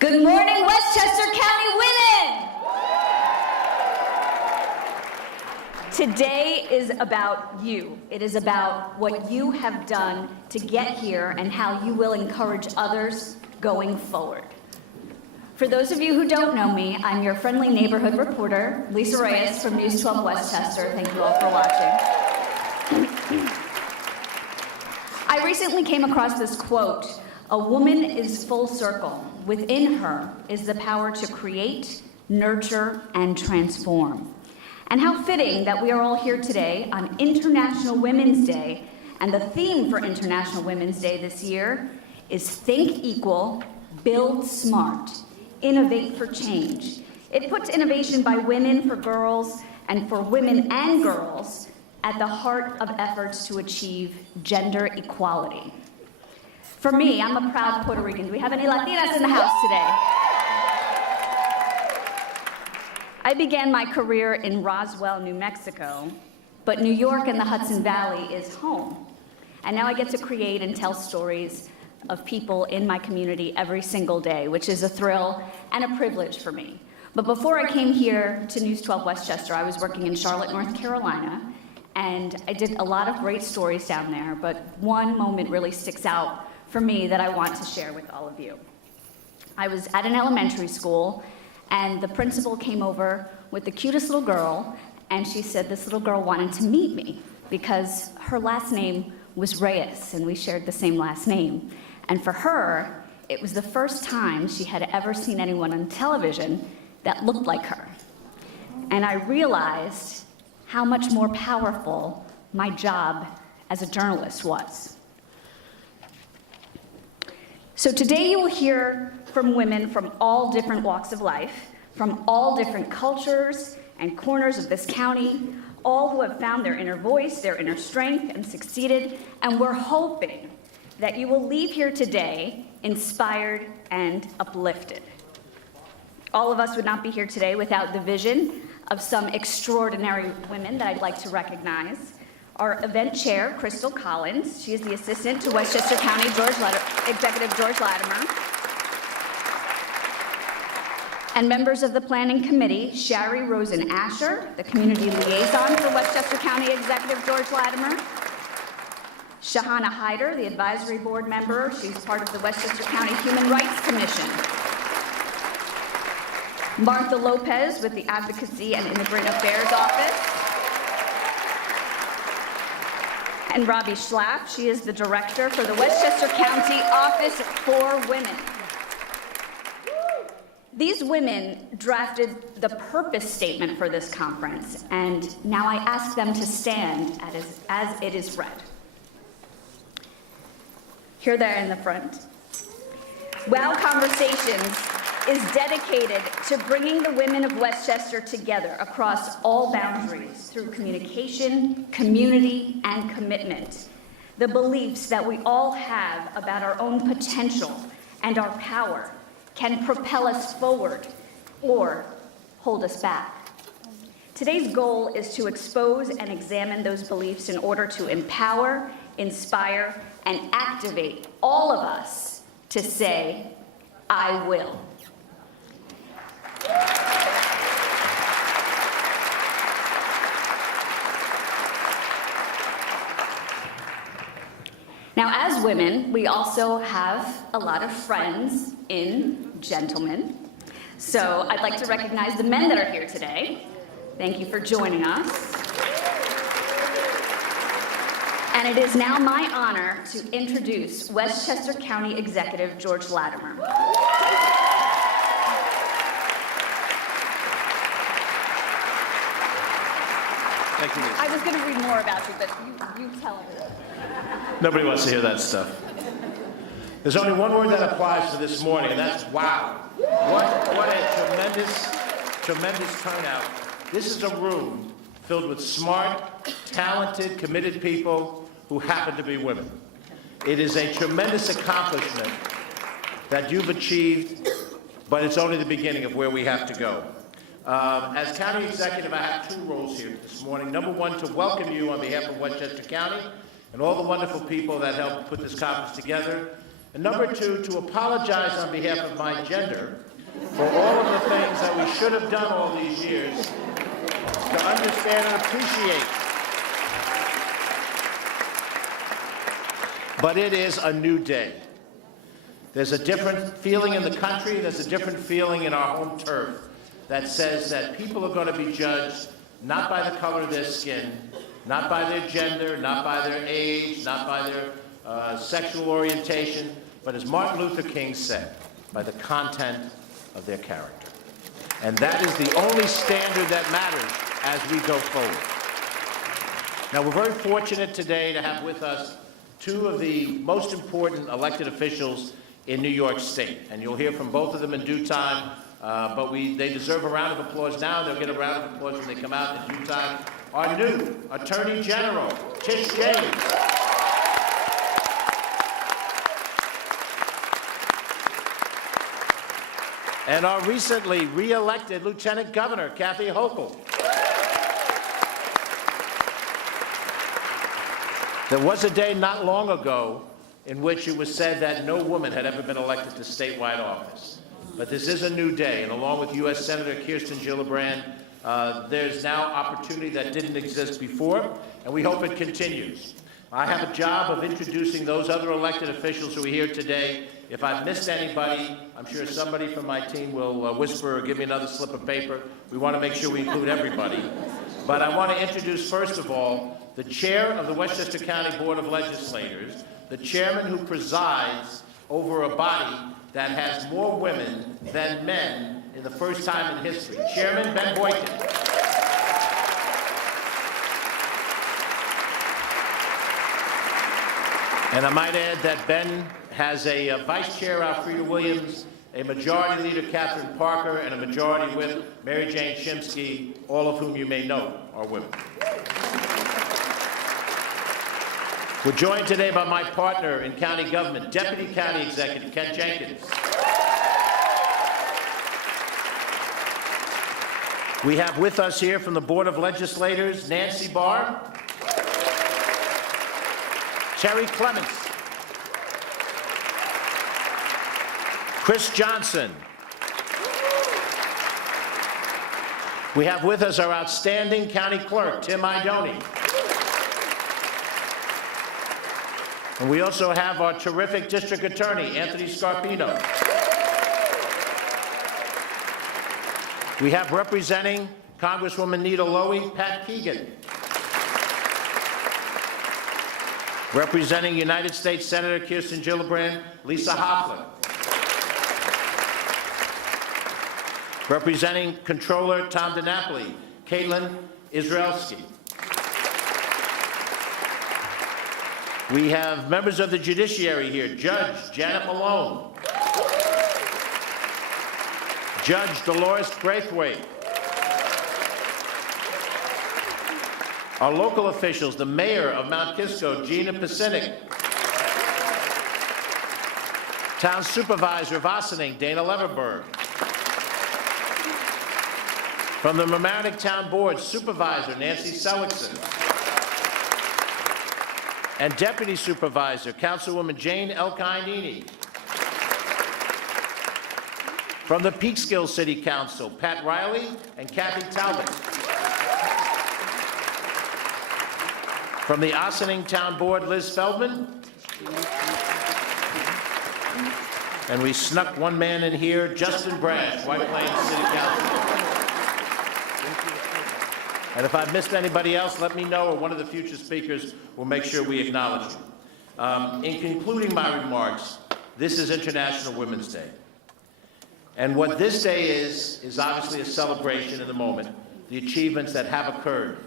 Good morning, Westchester County women! Today is about you. It is about what you have done to get here and how you will encourage others going forward. For those of you who don't know me, I'm your friendly neighborhood reporter, Lisa Reyes from News 12 Westchester. Thank you all for watching. I recently came across this quote, "A woman is full circle. Within her is the power to create, nurture, and transform." And how fitting that we are all here today on International Women's Day, and the theme for International Women's Day this year is Think Equal, Build Smart, Innovate for Change. It puts innovation by women for girls and for women and girls at the heart of efforts to achieve gender equality. For me, I'm a proud Puerto Rican. Do we have any Latinas in the house today? I began my career in Roswell, New Mexico, but New York and the Hudson Valley is home. And now I get to create and tell stories of people in my community every single day, which is a thrill and a privilege for me. But before I came here to News 12 Westchester, I was working in Charlotte, North Carolina, and I did a lot of great stories down there, but one moment really sticks out for me that I want to share with all of you. I was at an elementary school, and the principal came over with the cutest little girl, and she said this little girl wanted to meet me because her last name was Reyes, and we shared the same last name. And for her, it was the first time she had ever seen anyone on television that looked like her. And I realized how much more powerful my job as a journalist was. So today you will hear from women from all different walks of life, from all different cultures and corners of this county, all who have found their inner voice, their inner strength, and succeeded. And we're hoping that you will leave here today inspired and uplifted. All of us would not be here today without the vision of some extraordinary women that I'd like to recognize. Our event chair, Crystal Collins. She is the assistant to Westchester County Executive George Latimer. And members of the planning committee, Shari Rosen Asher, the community liaison for Westchester County Executive George Latimer. Shahana Hyder, the advisory board member. She's part of the Westchester County Human Rights Commission. Martha Lopez with the Advocacy and Immigrant Affairs Office. And Robbie Schlapp, she is the director for the Westchester County Office for Women. These women drafted the purpose statement for this conference, and now I ask them to stand as it is read. Here they are in the front. WOW Conversations is dedicated to bringing the women of Westchester together across all boundaries through communication, community, and commitment. The beliefs that we all have about our own potential and our power can propel us forward or hold us back. Today's goal is to expose and examine those beliefs in order to empower, inspire, and activate all of us to say, "I will." Now, as women, we also have a lot of friends in gentlemen. So I'd like to recognize the men that are here today. Thank you for joining us. And it is now my honor to introduce Westchester County Executive George Latimer. Thank you, Lisa. I was going to read more about you, but you tell me. Nobody wants to hear that stuff. There's only one word that applies to this morning, and that's wow. What a tremendous turnout. This is a room filled with smart, talented, committed people who happen to be women. It is a tremendous accomplishment that you've achieved, but it's only the beginning of where we have to go. As county executive, I have two roles here this morning. Number one, to welcome you on behalf of Westchester County and all the wonderful people that helped put this conference together. And number two, to apologize on behalf of my gender for all of the things that we should have done all these years to understand and appreciate. But it is a new day. There's a different feeling in the country, there's a different feeling in our home turf that says that people are going to be judged not by the color of their skin, not by their gender, not by their age, not by their sexual orientation, but as Martin Luther King said, by the content of their character. And that is the only standard that matters as we go forward. Now, we're very fortunate today to have with us two of the most important elected officials in New York State. And you'll hear from both of them in due time, but they deserve a round of applause now. They'll get a round of applause when they come out in due time. Our new Attorney General, Tish James. And our recently re-elected Lieutenant Governor, Kathy Hochul. There was a day not long ago in which it was said that no woman had ever been elected to statewide office. But this is a new day, and along with U.S. Senator Kirsten Gillibrand, there's now opportunity that didn't exist before, and we hope it continues. I have a job of introducing those other elected officials who are here today. If I've missed anybody, I'm sure somebody from my team will whisper or give me another slip of paper. We want to make sure we include everybody. But I want to introduce, first of all, the chair of the Westchester County Board of Legislators, the chairman who presides over a body that has more women than men in the first time in history, Chairman Ben Boykin. And I might add that Ben has a vice chair, Alfreda Williams, a majority leader, Catherine Parker, and a majority whip, Mary Jane Shimsky, all of whom you may know are women. We're joined today by my partner in county government, Deputy County Executive Ken Jenkins. We have with us here from the Board of Legislators, Nancy Barr, Terry Clements, Kris Johnson. We have with us our outstanding county clerk, Tim Idoni. And we also have our terrific district attorney, Anthony Scarpino. We have representing Congresswoman Nita Lowey, Pat Keegan. Representing United States Senator Kirsten Gillibrand, Lisa Hoffler. Representing Controller Tom DiNapoli, Caitlin Israelski. We have members of the judiciary here, Judge Janet Malone, Judge Dolores Braithwaite, our local officials, the mayor of Mount Kisco, Gina Pasinic, town supervisor of Ossining, Dana Leverberg, from the Mamaroneck Town Board, Supervisor Nancy Seligson, and Deputy Supervisor, Councilwoman Jane Elkainini. From the Peekskill City Council, Pat Riley and Kathy Talbot. From the Ossining Town Board, Liz Feldman. And we snuck one man in here, Justin Branch, White Plains City Council. And if I've missed anybody else, let me know, or one of the future speakers will make sure we acknowledge you. In concluding my remarks, this is International Women's Day. And what this day is obviously a celebration in the moment, the achievements that have occurred.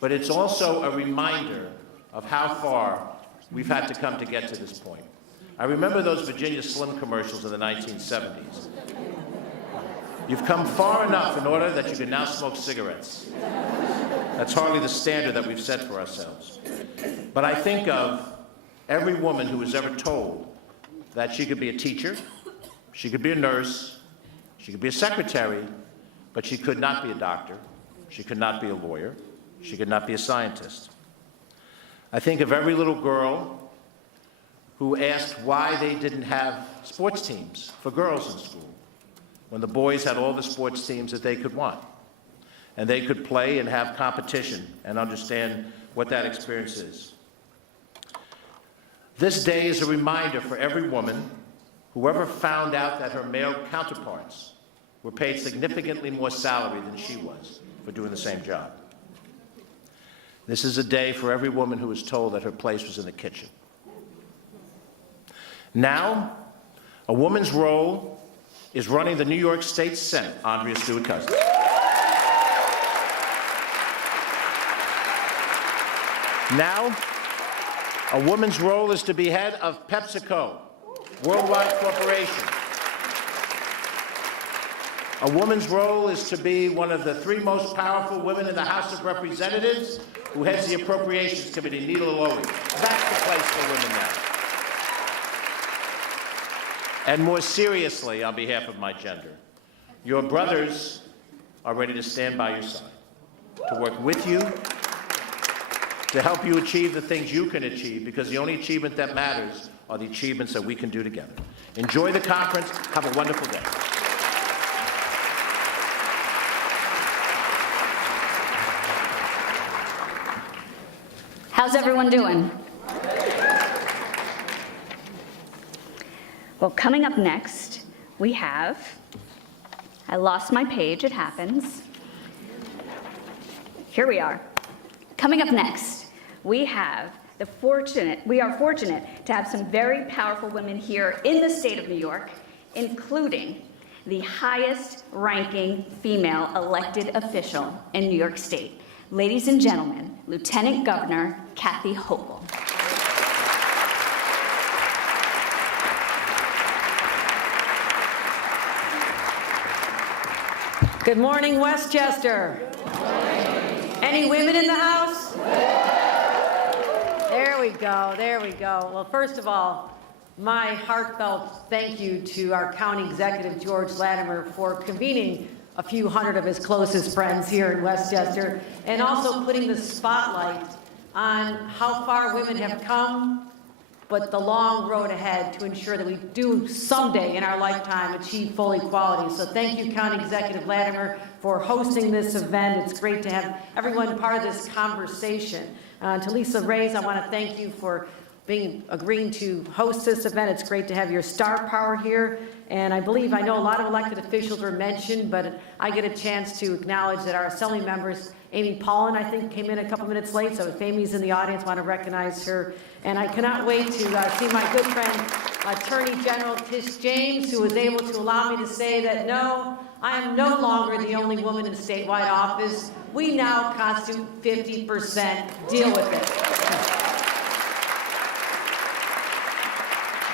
But it's also a reminder of how far we've had to come to get to this point. I remember those Virginia Slim commercials in the 1970s. You've come far enough in order that you can now smoke cigarettes. That's hardly the standard that we've set for ourselves. But I think of every woman who was ever told that she could be a teacher, she could be a nurse, she could be a secretary, but she could not be a doctor, she could not be a lawyer, she could not be a scientist. I think of every little girl who asked why they didn't have sports teams for girls in school when the boys had all the sports teams that they could want. And they could play and have competition and understand what that experience is. This day is a reminder for every woman who ever found out that her male counterparts were paid significantly more salary than she was for doing the same job. This is a day for every woman who was told that her place was in the kitchen. Now, a woman's role is running the New York State Senate, Andrea Stewart-Cousins. Now, a woman's role is to be head of PepsiCo, worldwide corporation. A woman's role is to be one of the 3 most powerful women in the House of Representatives who heads the Appropriations Committee, Nita Lowey. That's the place for women now. And more seriously, on behalf of my gender, your brothers are ready to stand by your side, to work with you, to help you achieve the things you can achieve, because the only achievement that matters are the achievements that we can do together. Enjoy the conference. Have a wonderful day. How's everyone doing? Well, coming up next, we have, I lost my page, it happens. Here we are. Coming up next, we are fortunate to have some very powerful women here in the state of New York, including the highest ranking female elected official in New York State. Ladies and gentlemen, Lieutenant Governor Kathy Hochul. Good morning, Westchester. Good morning. Any women in the house? There we go, there we go. Well, first of all, my heartfelt thank you to our county executive, George Latimer, for convening a few hundred of his closest friends here in Westchester, and also putting the spotlight on how far women have come, but the long road ahead to ensure that we do someday in our lifetime achieve full equality. So thank you, County Executive Latimer, for hosting this event. It's great to have everyone part of this conversation. To Lisa Reyes, I want to thank you for agreeing to host this event. It's great to have your star power here. And I know a lot of elected officials were mentioned, but I get a chance to acknowledge that our assembly members, Amy Paulin, I think, came in a couple minutes late, so if Amy's in the audience, I want to recognize her. And I cannot wait to see my good friend, Attorney General Tish James, who was able to allow me to say that, no, I am no longer the only woman in statewide office. We now constitute 50%. Deal with it.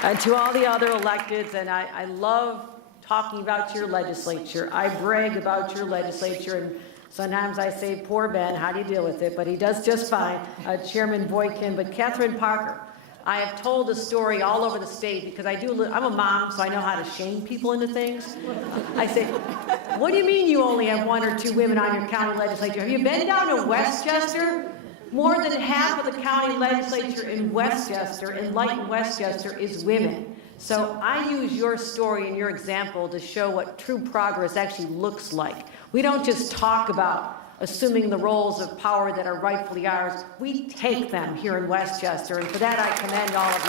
And to all the other electeds, and I love talking about your legislature. I brag about your legislature, and sometimes I say, poor Ben, how do you deal with it? But he does just fine, Chairman Boykin. But Catherine Parker, I have told the story all over the state because I'm a mom, so I know how to shame people into things. I say, what do you mean you only have 1 or 2 women on your county legislature? Have you been down to Westchester? More than half of the county legislature in Westchester, in Lighton, Westchester, is women. So I use your story and your example to show what true progress actually looks like. We don't just talk about assuming the roles of power that are rightfully ours. We take them here in Westchester, and for that I commend all of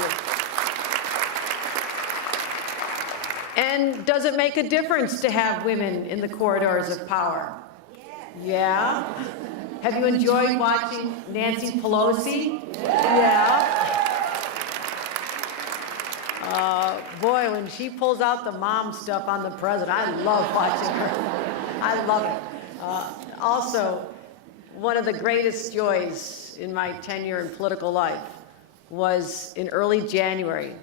you. And does it make a difference to have women in the corridors of power? Yeah? Have you enjoyed watching Nancy Pelosi? Yeah. Boy, when she pulls out the mom stuff on the president, I love watching her. I love it. Also, one of the greatest joys in my tenure in political life was in early January,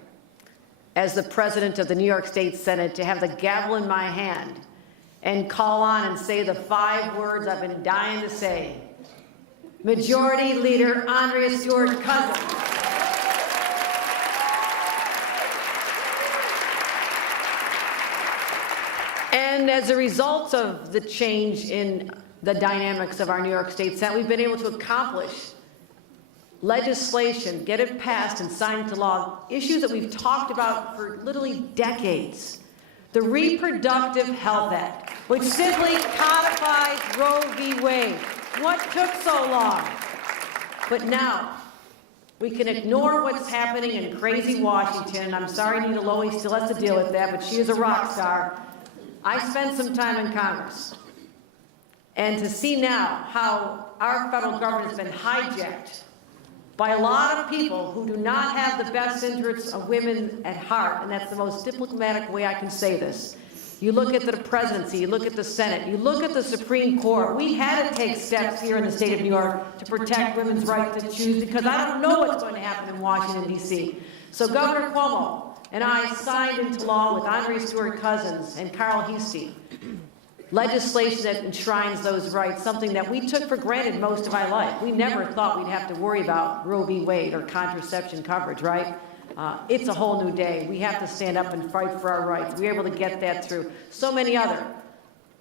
as the president of the New York State Senate, to have the gavel in my hand and call on and say the 5 words I've been dying to say. Majority Leader Andrea Stewart-Cousins. And as a result of the change in the dynamics of our New York State Senate, we've been able to accomplish legislation, get it passed and signed into law, issues that we've talked about for literally decades. The Reproductive Health Act, which simply codifies Roe v. Wade. What took so long? But now, we can ignore what's happening in crazy Washington. I'm sorry Nita Lowey still has to deal with that, but she is a rock star. I spent some time in Congress. And to see now how our federal government has been hijacked by a lot of people who do not have the best interests of women at heart, and that's the most diplomatic way I can say this. You look at the presidency, you look at the Senate, you look at the Supreme Court. We had to take steps here in the state of New York to protect women's right to choose, because I don't know what's going to happen in Washington, D.C. So Governor Cuomo and I signed into law with Andre Stewart Cousins and Carl Heastie legislation that enshrines those rights, something that we took for granted most of our life. We never thought we'd have to worry about Roe v. Wade or contraception coverage, right? It's a whole new day. We have to stand up and fight for our rights. We were able to get that through. So many other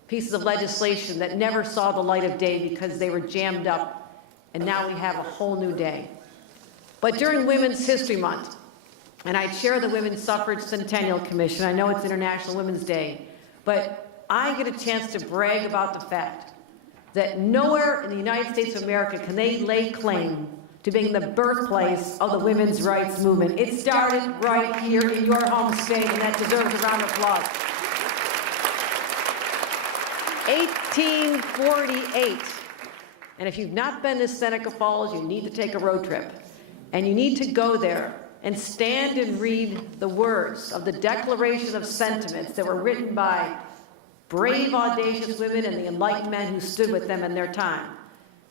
pieces of legislation that never saw the light of day because they were jammed up, and now we have a whole new day. But during Women's History Month, and I chair the Women's Suffrage Centennial Commission, I know it's International Women's Day, but I get a chance to brag about the fact that nowhere in the United States of America can they lay claim to being the birthplace of the women's rights movement. It started right here in your home state, and that deserves a round of applause. 1848. And if you've not been to Seneca Falls, you need to take a road trip. And you need to go there and stand and read the words of the Declaration of Sentiments that were written by brave, audacious women and the enlightened men who stood with them in their time.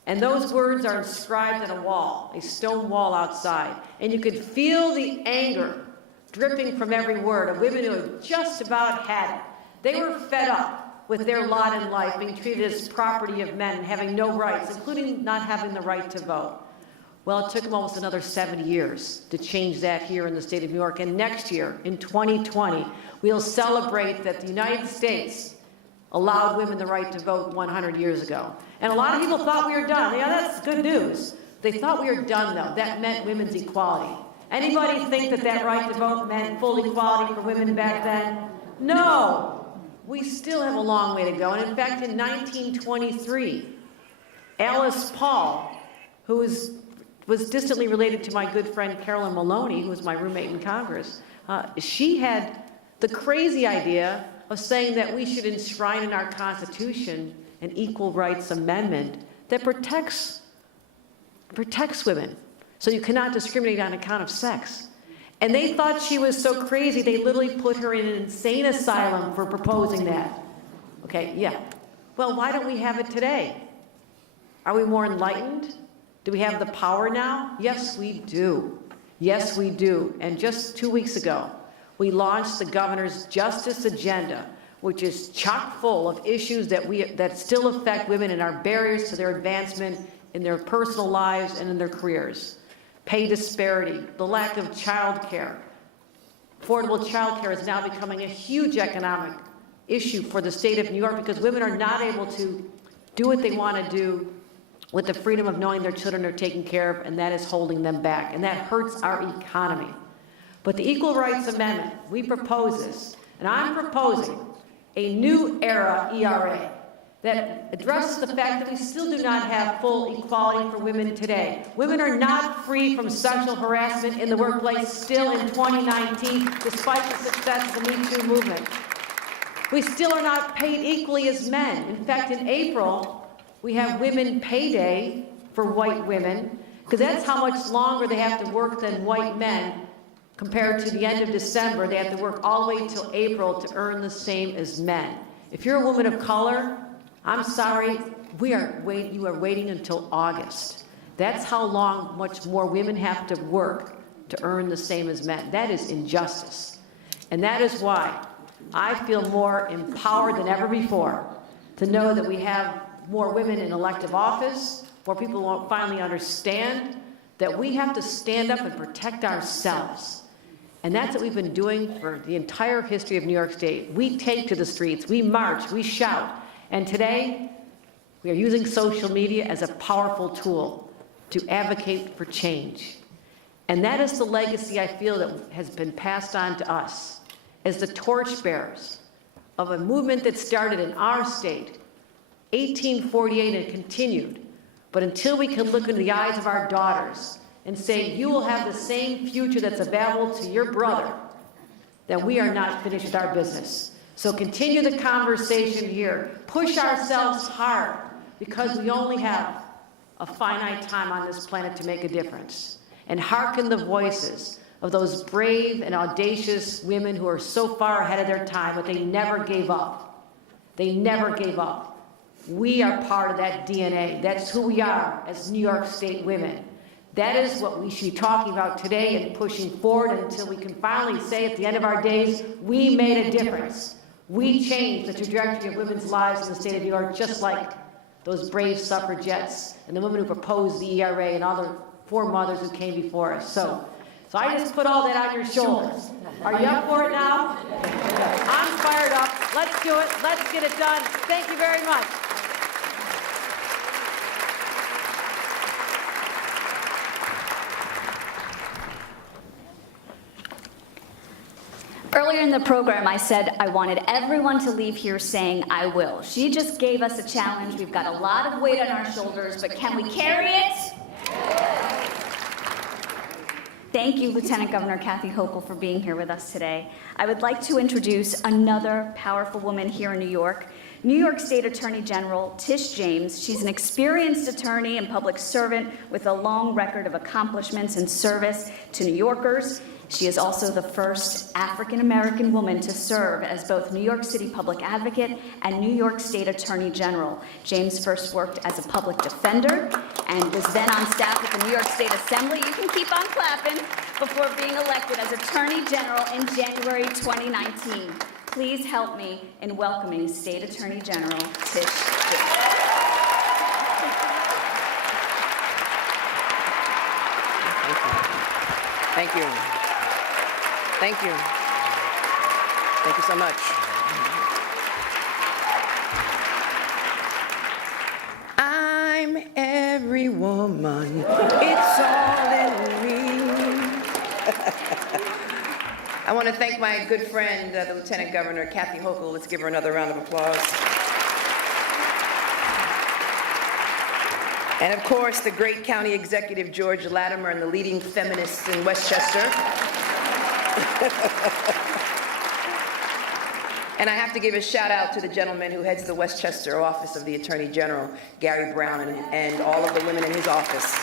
And those words are inscribed on a wall, a stone wall outside. And you could feel the anger dripping from every word of women who had just about had it. They were fed up with their lot in life, being treated as property of men and having no rights, including not having the right to vote. Well, it took them almost another 70 years to change that here in the state of New York. And next year, in 2020, we'll celebrate that the United States allowed women the right to vote 100 years ago. And a lot of people thought we were done. Yeah, that's good news. They thought we were done, though. That meant women's equality. Anybody think that that right to vote meant full equality for women back then? No. We still have a long way to go. And in fact, in 1923, Alice Paul, who was distantly related to my good friend Carolyn Maloney, who was my roommate in Congress, she had the crazy idea of saying that we should enshrine in our Constitution an equal rights amendment that protects women. So you cannot discriminate on account of sex. And they thought she was so crazy, they literally put her in an insane asylum for proposing that. Okay, yeah. Well, why don't we have it today? Are we more enlightened? Do we have the power now? Yes, we do. Yes, we do. And just 2 weeks ago, we launched the governor's justice agenda, which is chock full of issues that still affect women and are barriers to their advancement in their personal lives and in their careers. Pay disparity, the lack of child care. Affordable child care is now becoming a huge economic issue for the state of New York because women are not able to do what they want to do with the freedom of knowing their children are taken care of, and that is holding them back, and that hurts our economy. But the Equal Rights Amendment, we propose this, and I'm proposing a new era ERA that addresses the fact that we still do not have full equality for women today. Women are not free from sexual harassment in the workplace still in 2019, despite the success of the Me Too movement. We still are not paid equally as men. In fact, in April, we have Women Pay Day for white women, because that's how much longer they have to work than white men. Compared to the end of December, they have to work all the way till April to earn the same as men. If you're a woman of color, I'm sorry, you are waiting until August. That's how much more women have to work to earn the same as men. That is injustice. And that is why I feel more empowered than ever before to know that we have more women in elective office, more people won't finally understand that we have to stand up and protect ourselves. And that's what we've been doing for the entire history of New York State. We take to the streets, we march, we shout. And today, we are using social media as a powerful tool to advocate for change. And that is the legacy I feel that has been passed on to us as the torchbearers of a movement that started in our state, 1848, and continued. But until we can look into the eyes of our daughters and say, you will have the same future that's available to your brother, then we are not finished with our business. So continue the conversation here. Push ourselves hard, because we only have a finite time on this planet to make a difference. And hearken the voices of those brave and audacious women who are so far ahead of their time, but they never gave up. They never gave up. We are part of that DNA. That's who we are as New York State women. That is what we should be talking about today and pushing forward until we can finally say at the end of our days, we made a difference. We changed the trajectory of women's lives in the state of New York, just like those brave suffragettes and the women who proposed the ERA and all the foremothers who came before us. So I just put all that on your shoulders. Are you up for it now? I'm fired up. Let's do it. Let's get it done. Thank you very much. Earlier in the program, I said I wanted everyone to leave here saying, I will. She just gave us a challenge. We've got a lot of weight on our shoulders, but can we carry it? Thank you, Lieutenant Governor Kathy Hochul, for being here with us today. I would like to introduce another powerful woman here in New York, New York State Attorney General Tish James. She's an experienced attorney and public servant with a long record of accomplishments and service to New Yorkers. She is also the first African-American woman to serve as both New York City Public Advocate and New York State Attorney General. James first worked as a public defender and was then on staff at the New York State Assembly. You can keep on clapping, before being elected as Attorney General in January 2019. Please help me in welcoming State Attorney General Tish James. Thank you. Thank you. Thank you so much. I'm every woman. It's all in me. I want to thank my good friend, the Lieutenant Governor, Kathy Hochul. Let's give her another round of applause. And of course, the great County Executive, George Latimer, and the leading feminists in Westchester. And I have to give a shout out to the gentleman who heads the Westchester office of the Attorney General, Gary Brown, and all of the women in his office.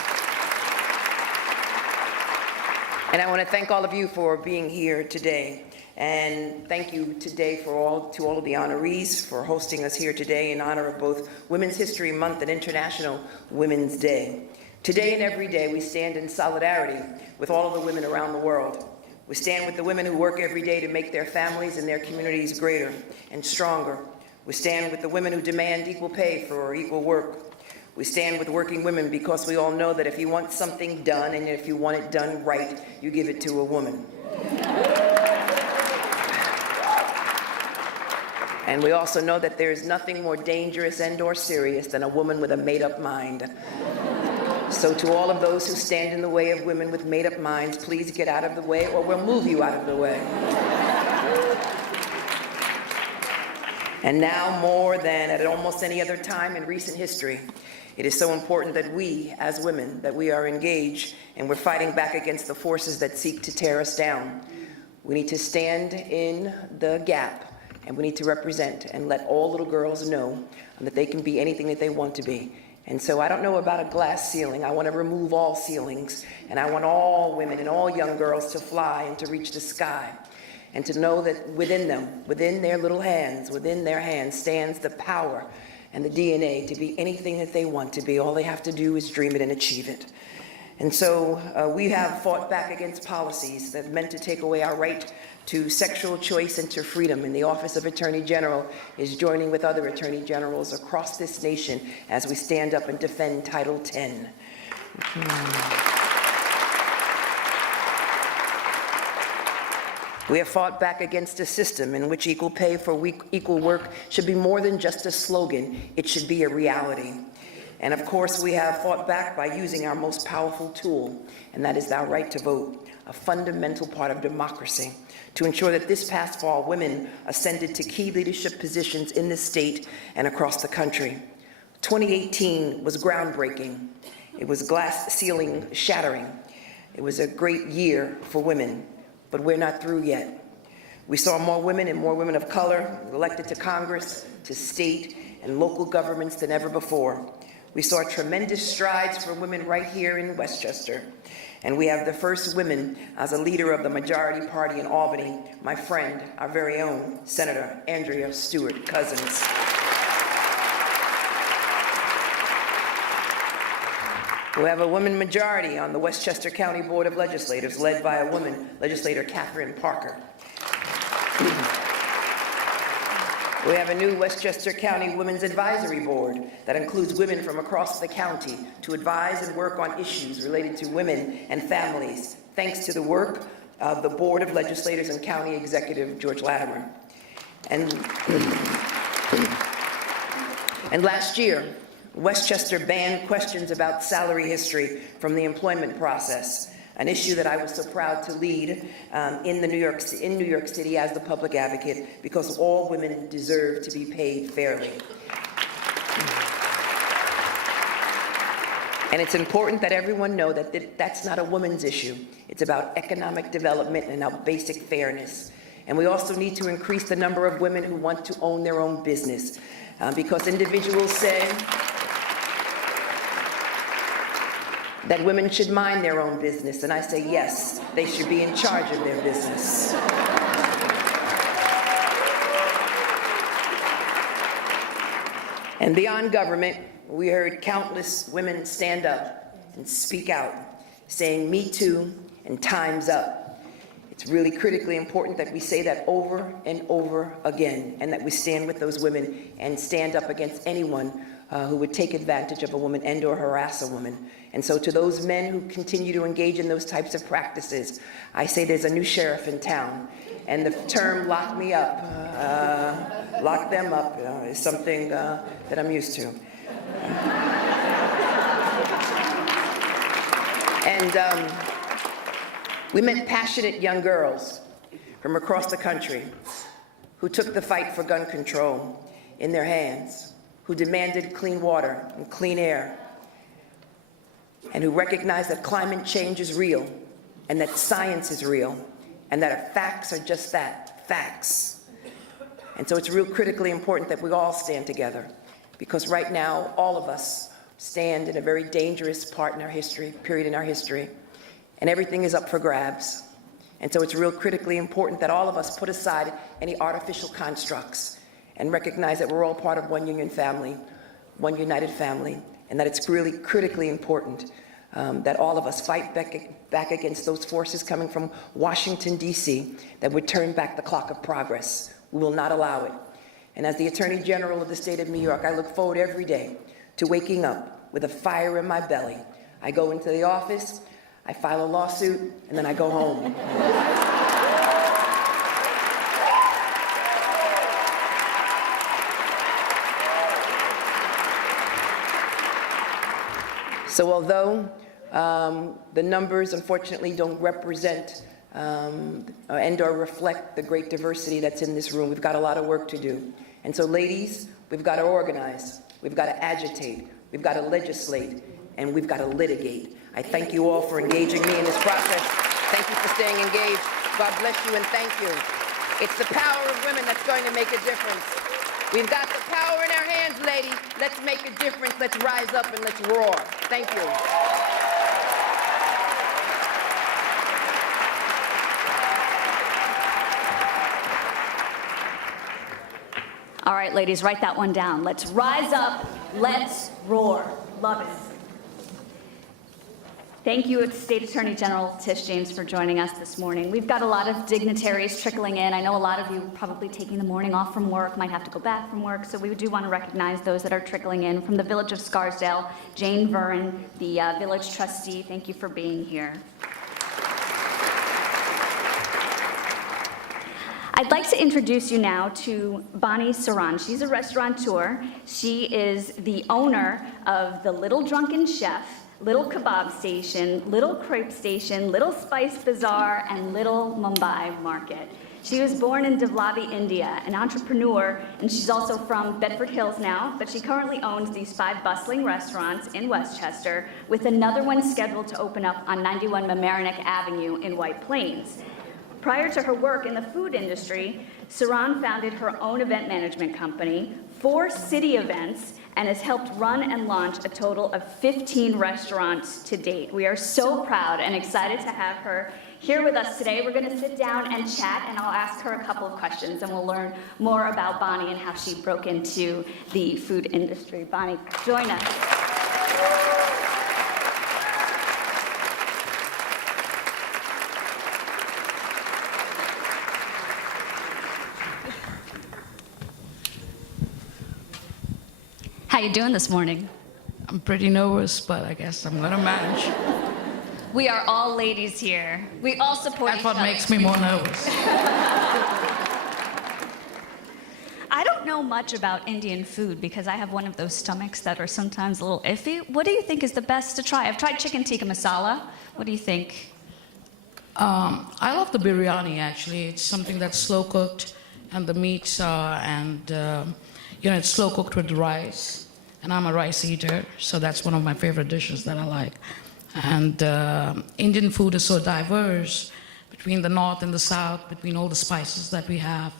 And I want to thank all of you for being here today. And thank you today to all of the honorees for hosting us here today in honor of both Women's History Month and International Women's Day. Today and every day, we stand in solidarity with all of the women around the world. We stand with the women who work every day to make their families and their communities greater and stronger. We stand with the women who demand equal pay for equal work. We stand with working women because we all know that if you want something done and if you want it done right, you give it to a woman. And we also know that there is nothing more dangerous and/or serious than a woman with a made-up mind. So to all of those who stand in the way of women with made-up minds, please get out of the way or we'll move you out of the way. And now more than at almost any other time in recent history, it is so important that we, as women, that we are engaged and we're fighting back against the forces that seek to tear us down. We need to stand in the gap and we need to represent and let all little girls know that they can be anything that they want to be. And so I don't know about a glass ceiling. I want to remove all ceilings. And I want all women and all young girls to fly and to reach the sky. And to know that within them, within their little hands, within their hands stands the power and the DNA to be anything that they want to be. All they have to do is dream it and achieve it. And so we have fought back against policies that meant to take away our right to sexual choice and to freedom. And the Office of Attorney General is joining with other Attorney Generals across this nation as we stand up and defend Title X. We have fought back against a system in which equal pay for equal work should be more than just a slogan. It should be a reality. And of course, we have fought back by using our most powerful tool, and that is our right to vote, a fundamental part of democracy, to ensure that this past fall, women ascended to key leadership positions in the state and across the country. 2018 was groundbreaking. It was glass ceiling shattering. It was a great year for women, but we're not through yet. We saw more women and more women of color elected to Congress, to state and local governments than ever before. We saw tremendous strides for women right here in Westchester. And we have the first women as a leader of the majority party in Albany, my friend, our very own Senator Andrea Stewart Cousins. We have a woman majority on the Westchester County Board of Legislators, led by a woman legislator, Catherine Parker. We have a new Westchester County Women's Advisory Board that includes women from across the county to advise and work on issues related to women and families, thanks to the work of the Board of Legislators and County Executive George Latimer. And last year, Westchester banned questions about salary history from the employment process, an issue that I was so proud to lead in New York City as the public advocate, because all women deserve to be paid fairly. And it's important that everyone know that that's not a woman's issue. It's about economic development and about basic fairness. And we also need to increase the number of women who want to own their own business, because individuals say that women should mind their own business, and I say yes, they should be in charge of their business. And beyond government, we heard countless women stand up and speak out, saying "Me Too" and "Time's Up." It's really critically important that we say that over and over again, and that we stand with those women and stand up against anyone who would take advantage of a woman and or harass a woman. And so to those men who continue to engage in those types of practices, I say there's a new sheriff in town. And the term "lock me up," lock them up, is something that I'm used to. And we met passionate young girls from across the country who took the fight for gun control in their hands, who demanded clean water and clean air, and who recognized that climate change is real, and that science is real, and that facts are just that, facts. And so it's real critically important that we all stand together, because right now, all of us stand in a very dangerous period in our history, and everything is up for grabs. And so it's real critically important that all of us put aside any artificial constructs and recognize that we're all part of one union family, one united family, and that it's really critically important that all of us fight back against those forces coming from Washington, D.C., that would turn back the clock of progress. We will not allow it. And as the Attorney General of the state of New York, I look forward every day to waking up with a fire in my belly. I go into the office, I file a lawsuit, and then I go home. So although the numbers unfortunately don't represent and or reflect the great diversity that's in this room, we've got a lot of work to do. And so ladies, we've got to organize, we've got to agitate, we've got to legislate, and we've got to litigate. I thank you all for engaging me in this process. Thank you for staying engaged. God bless you and thank you. It's the power of women that's going to make a difference. We've got the power in our hands, ladies. Let's make a difference. Let's rise up and let's roar. Thank you. All right, ladies, write that one down. Let's rise up, let's roar. Love it. Thank you, State Attorney General Tish James, for joining us this morning. We've got a lot of dignitaries trickling in. I know a lot of you probably taking the morning off from work, might have to go back from work, so we do want to recognize those that are trickling in. From the Village of Scarsdale, Jane Verrin, the village trustee, thank you for being here. I'd like to introduce you now to Bonnie Saran. She's a restaurateur. She is the owner of the Little Drunken Chef, Little Kebab Station, Little Crepe Station, Little Spice Bazaar, and Little Mumbai Market. She was born in Devlavi, India, an entrepreneur, and she's also from Bedford Hills now, but she currently owns these 5 bustling restaurants in Westchester, with another one scheduled to open up on 91 Mamaroneck Avenue in White Plains. Prior to her work in the food industry, Saran founded her own event management company, 4 city events, and has helped run and launch a total of 15 restaurants to date. We are so proud and excited to have her here with us today. We're going to sit down and chat, and I'll ask her a couple of questions, and we'll learn more about Bonnie and how she broke into the food industry. Bonnie, join us. How you doing this morning? I'm pretty nervous, but I guess I'm gonna manage. We are all ladies here. We all support That's each what other. makes me more nervous. I don't know much about Indian food because I have one of those stomachs that are sometimes a little iffy. What do you think is the best to try? I've tried chicken tikka masala. What do you think? I love the biryani, actually. It's something that's slow cooked, and the meats are, it's slow cooked with rice. And I'm a rice eater, so that's one of my favorite dishes that I like. And Indian food is so diverse between the north and the south, between all the spices that we have.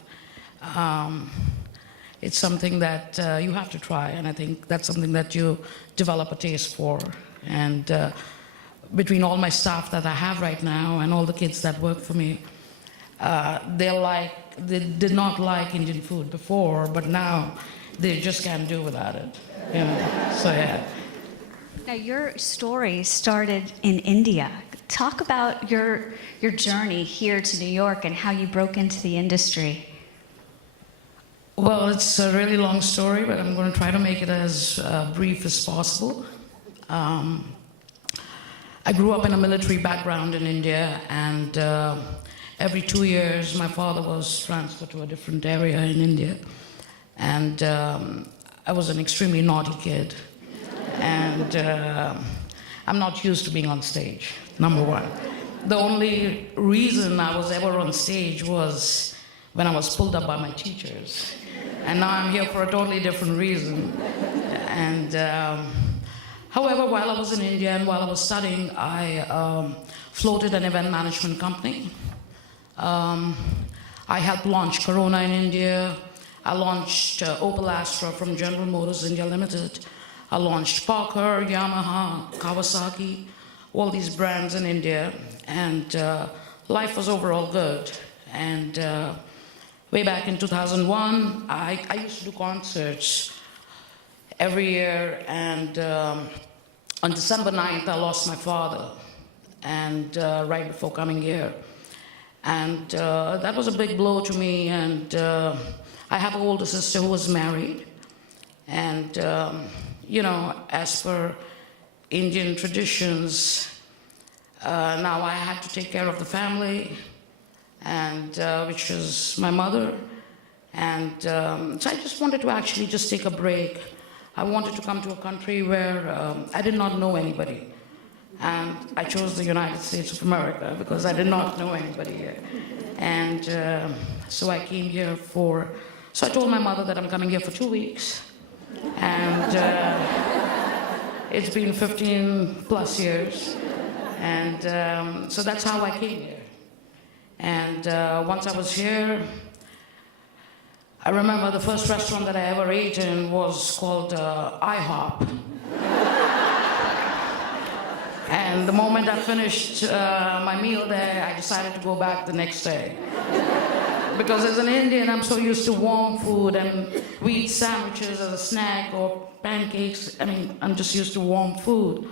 It's something that you have to try, and I think that's something that you develop a taste for. And between all my staff that I have right now and all the kids that work for me, they did not like Indian food before, but now they just can't do without it. So yeah. Now, your story started in India. Talk about your journey here to New York and how you broke into the industry. Well, it's a really long story, but I'm going to try to make it as brief as possible. I grew up in a military background in India, and every 2 years my father was transferred to a different area in India. And I was an extremely naughty kid. And I'm not used to being on stage, number one. The only reason I was ever on stage was when I was pulled up by my teachers. And now I'm here for a totally different reason. And however, while I was in India and while I was studying, I floated an event management company. I helped launch Corona in India. I launched Opel Astra from General Motors India Limited. I launched Parker, Yamaha, Kawasaki, all these brands in India. And life was overall good. And way back in 2001, I used to do concerts every year. And on December 9th, I lost my father, and right before coming here. And that was a big blow to me. And I have an older sister who was married. And, as per Indian traditions, now I had to take care of the family, and which is my mother. And so I just wanted to actually just take a break. I wanted to come to a country where I did not know anybody. And I chose the United States of America because I did not know anybody here. And so I came here so I told my mother that I'm coming here for 2 weeks. And it's been 15 plus years. And so that's how I came here. And once I was here, I remember the first restaurant that I ever ate in was called IHOP. And the moment I finished my meal there, I decided to go back the next day. Because as an Indian, I'm so used to warm food, and we eat sandwiches as a snack or pancakes. I'm just used to warm food.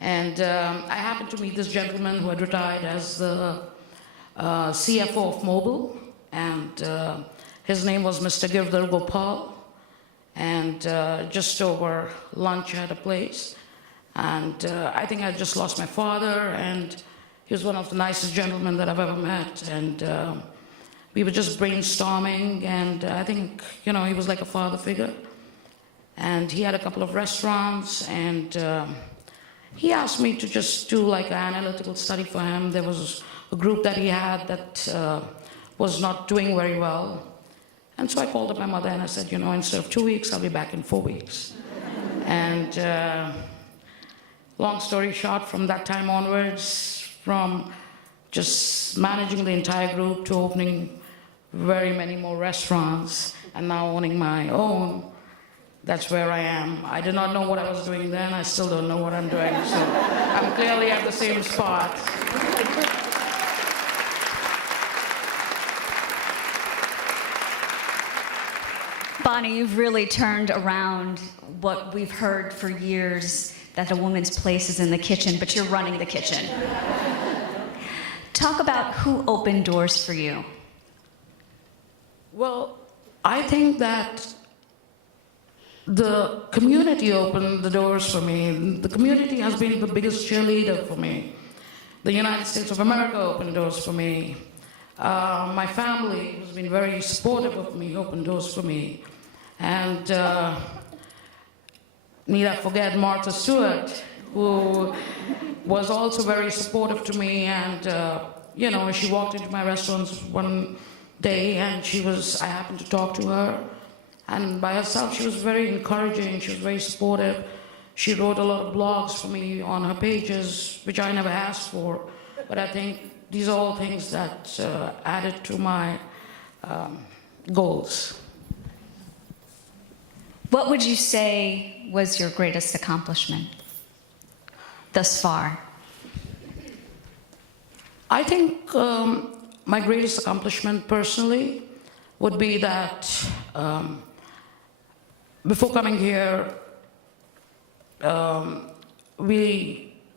And I happened to meet this gentleman who had retired as the CFO of Mobile, and his name was Mr. Girdhar Gopal. And just over lunch at a place. And I think I just lost my father, and he was one of the nicest gentlemen that I've ever met. And we were just brainstorming, and I think, he was like a father figure. And he had a couple of restaurants, and he asked me to just do like an analytical study for him. There was a group that he had that was not doing very well. And so I called up my mother and I said, instead of 2 weeks, I'll be back in 4 weeks. And long story short, from that time onwards, from just managing the entire group to opening very many more restaurants and now owning my own, that's where I am. I did not know what I was doing then. I still don't know what I'm doing. So I'm clearly at the same spot. Bonnie, you've really turned around what we've heard for years, that a woman's place is in the kitchen, but you're running the kitchen. Talk about who opened doors for you. Well, I think that the community opened the doors for me. The community has been the biggest cheerleader for me. The United States of America opened doors for me. My family has been very supportive of me, opened doors for me. And need I forget Martha Stewart, who was also very supportive to me. And, she walked into my restaurants one day and I happened to talk to her. And by herself, she was very encouraging, she was very supportive. She wrote a lot of blogs for me on her pages, which I never asked for. But I think these are all things that added to my goals. What would you say was your greatest accomplishment thus far? I think my greatest accomplishment personally would be that before coming here, my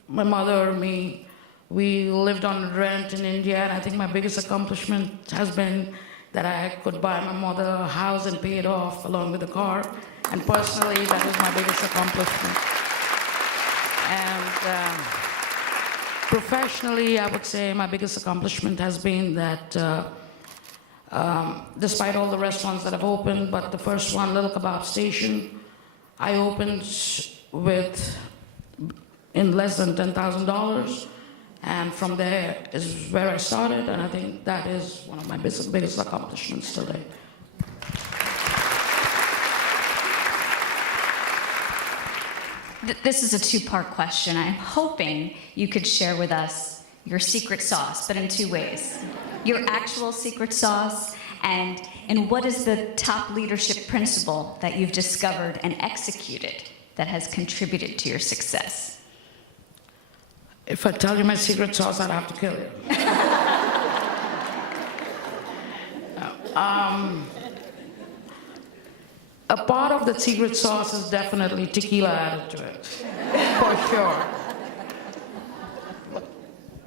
mother, me, we lived on rent in India, and I think my biggest accomplishment has been that I could buy my mother a house and pay it off along with the car. And personally, that is my biggest accomplishment. And professionally, I would say my biggest accomplishment has been that despite all the restaurants that I've opened, but the first one, Little Kebab Station, I opened in less than $10,000. And from there is where I started, and I think that is one of my biggest accomplishments today. This is a two-part question. I'm hoping you could share with us your secret sauce, but in two ways. Your actual secret sauce, and what is the top leadership principle that you've discovered and executed that has contributed to your success? If I tell you my secret sauce, I'd have to kill you. A part of the secret sauce is definitely tequila added to it, for sure.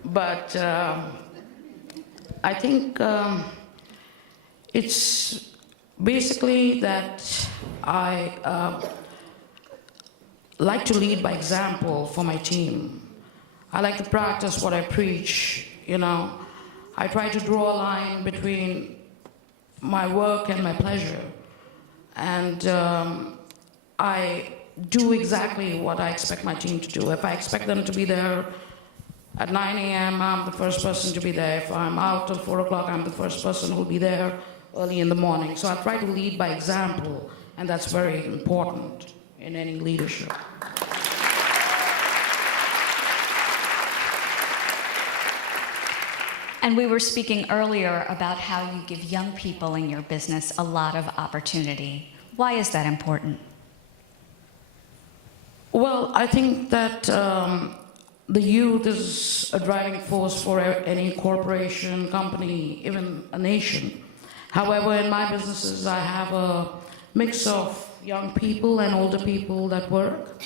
But I think it's basically that I like to lead by example for my team. I like to practice what I preach, I try to draw a line between my work and my pleasure. And I do exactly what I expect my team to do. If I expect them to be there at 9 a.m., I'm the first person to be there. If I'm out till 4 o'clock, I'm the first person who will be there early in the morning. So I try to lead by example, and that's very important in any leadership. And we were speaking earlier about how you give young people in your business a lot of opportunity. Why is that important? Well, I think that the youth is a driving force for any corporation, company, even a nation. However, in my businesses, I have a mix of young people and older people that work.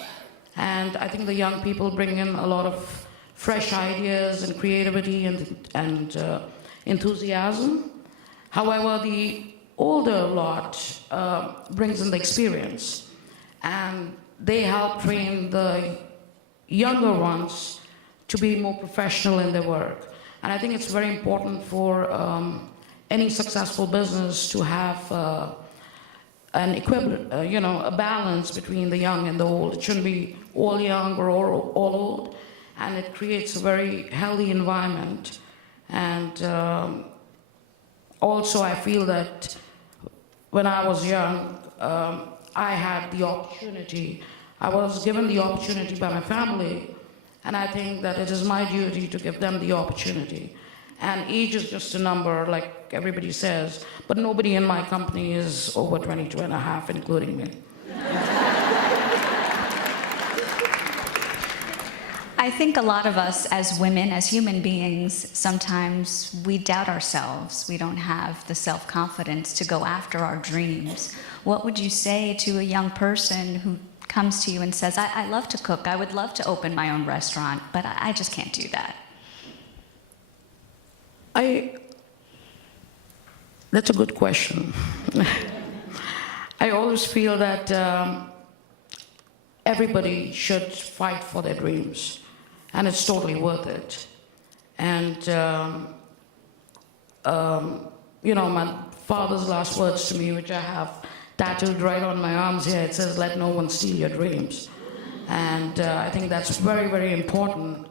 And I think the young people bring in a lot of fresh ideas and creativity and enthusiasm. However, the older lot brings in the experience, and they help train the younger ones to be more professional in their work. And I think it's very important for any successful business to have an equivalent, a balance between the young and the old. It shouldn't be all young or all old, and it creates a very healthy environment. And also, I feel that when I was young, I had the opportunity. I was given the opportunity by my family, and I think that it is my duty to give them the opportunity. And age is just a number, like everybody says, but nobody in my company is over 22 and a half, including me. I think a lot of us as women, as human beings, sometimes we doubt ourselves. We don't have the self-confidence to go after our dreams. What would you say to a young person who comes to you and says, I love to cook, I would love to open my own restaurant, but I just can't do that? That's a good question. I always feel that everybody should fight for their dreams, and it's totally worth it. And, my father's last words to me, which I have tattooed right on my arms here, it says, "Let no one steal your dreams." And I think that's very, very important.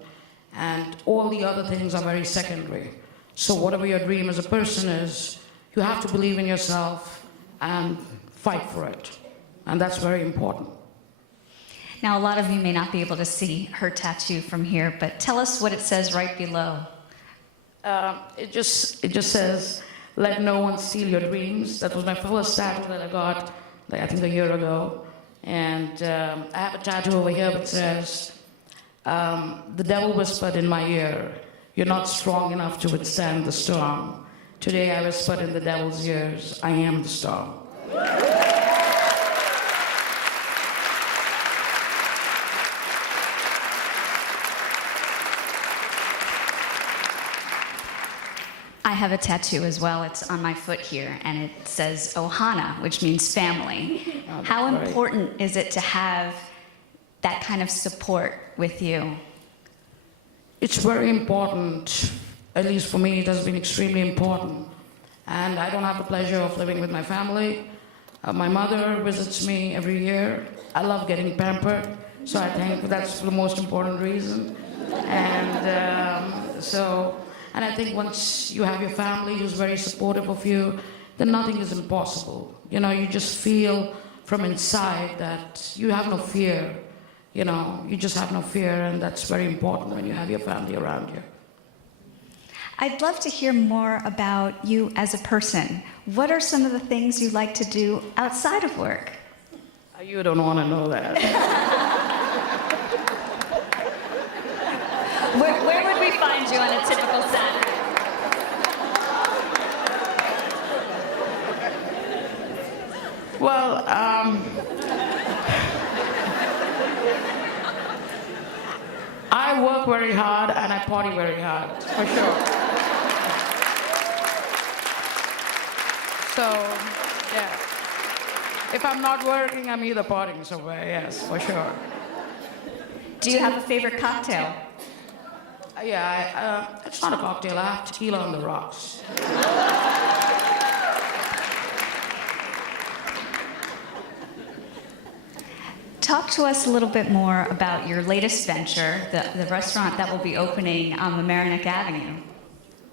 And all the other things are very secondary. So whatever your dream as a person is, you have to believe in yourself and fight for it. And that's very important. Now, a lot of you may not be able to see her tattoo from here, but tell us what it says right below. It just says, "Let no one steal your dreams." That was my first tattoo that I got, I think a year ago. And I have a tattoo over here that says, "The devil whispered in my ear, you're not strong enough to withstand the storm. Today I whispered in the devil's ears, I am the storm." I have a tattoo as well. It's on my foot here, and it says Ohana, which means family. How important is it to have that kind of support with you? It's very important, at least for me, it has been extremely important. And I don't have the pleasure of living with my family. My mother visits me every year. I love getting pampered, so I think that's the most important reason. And I think once you have your family who's very supportive of you, then nothing is impossible. You just feel from inside that you have no fear. You just have no fear, and that's very important when you have your family around you. I'd love to hear more about you as a person. What are some of the things you like to do outside of work? You don't want to know that. Where would we find you on a typical Saturday? Well, I work very hard and I party very hard, for sure. So, yeah. If I'm not working, I'm either partying somewhere, yes, for sure. Do you have a favorite cocktail? It's not a cocktail. I have tequila on the rocks. Talk to us a little bit more about your latest venture, the restaurant that will be opening on Mamaroneck Avenue.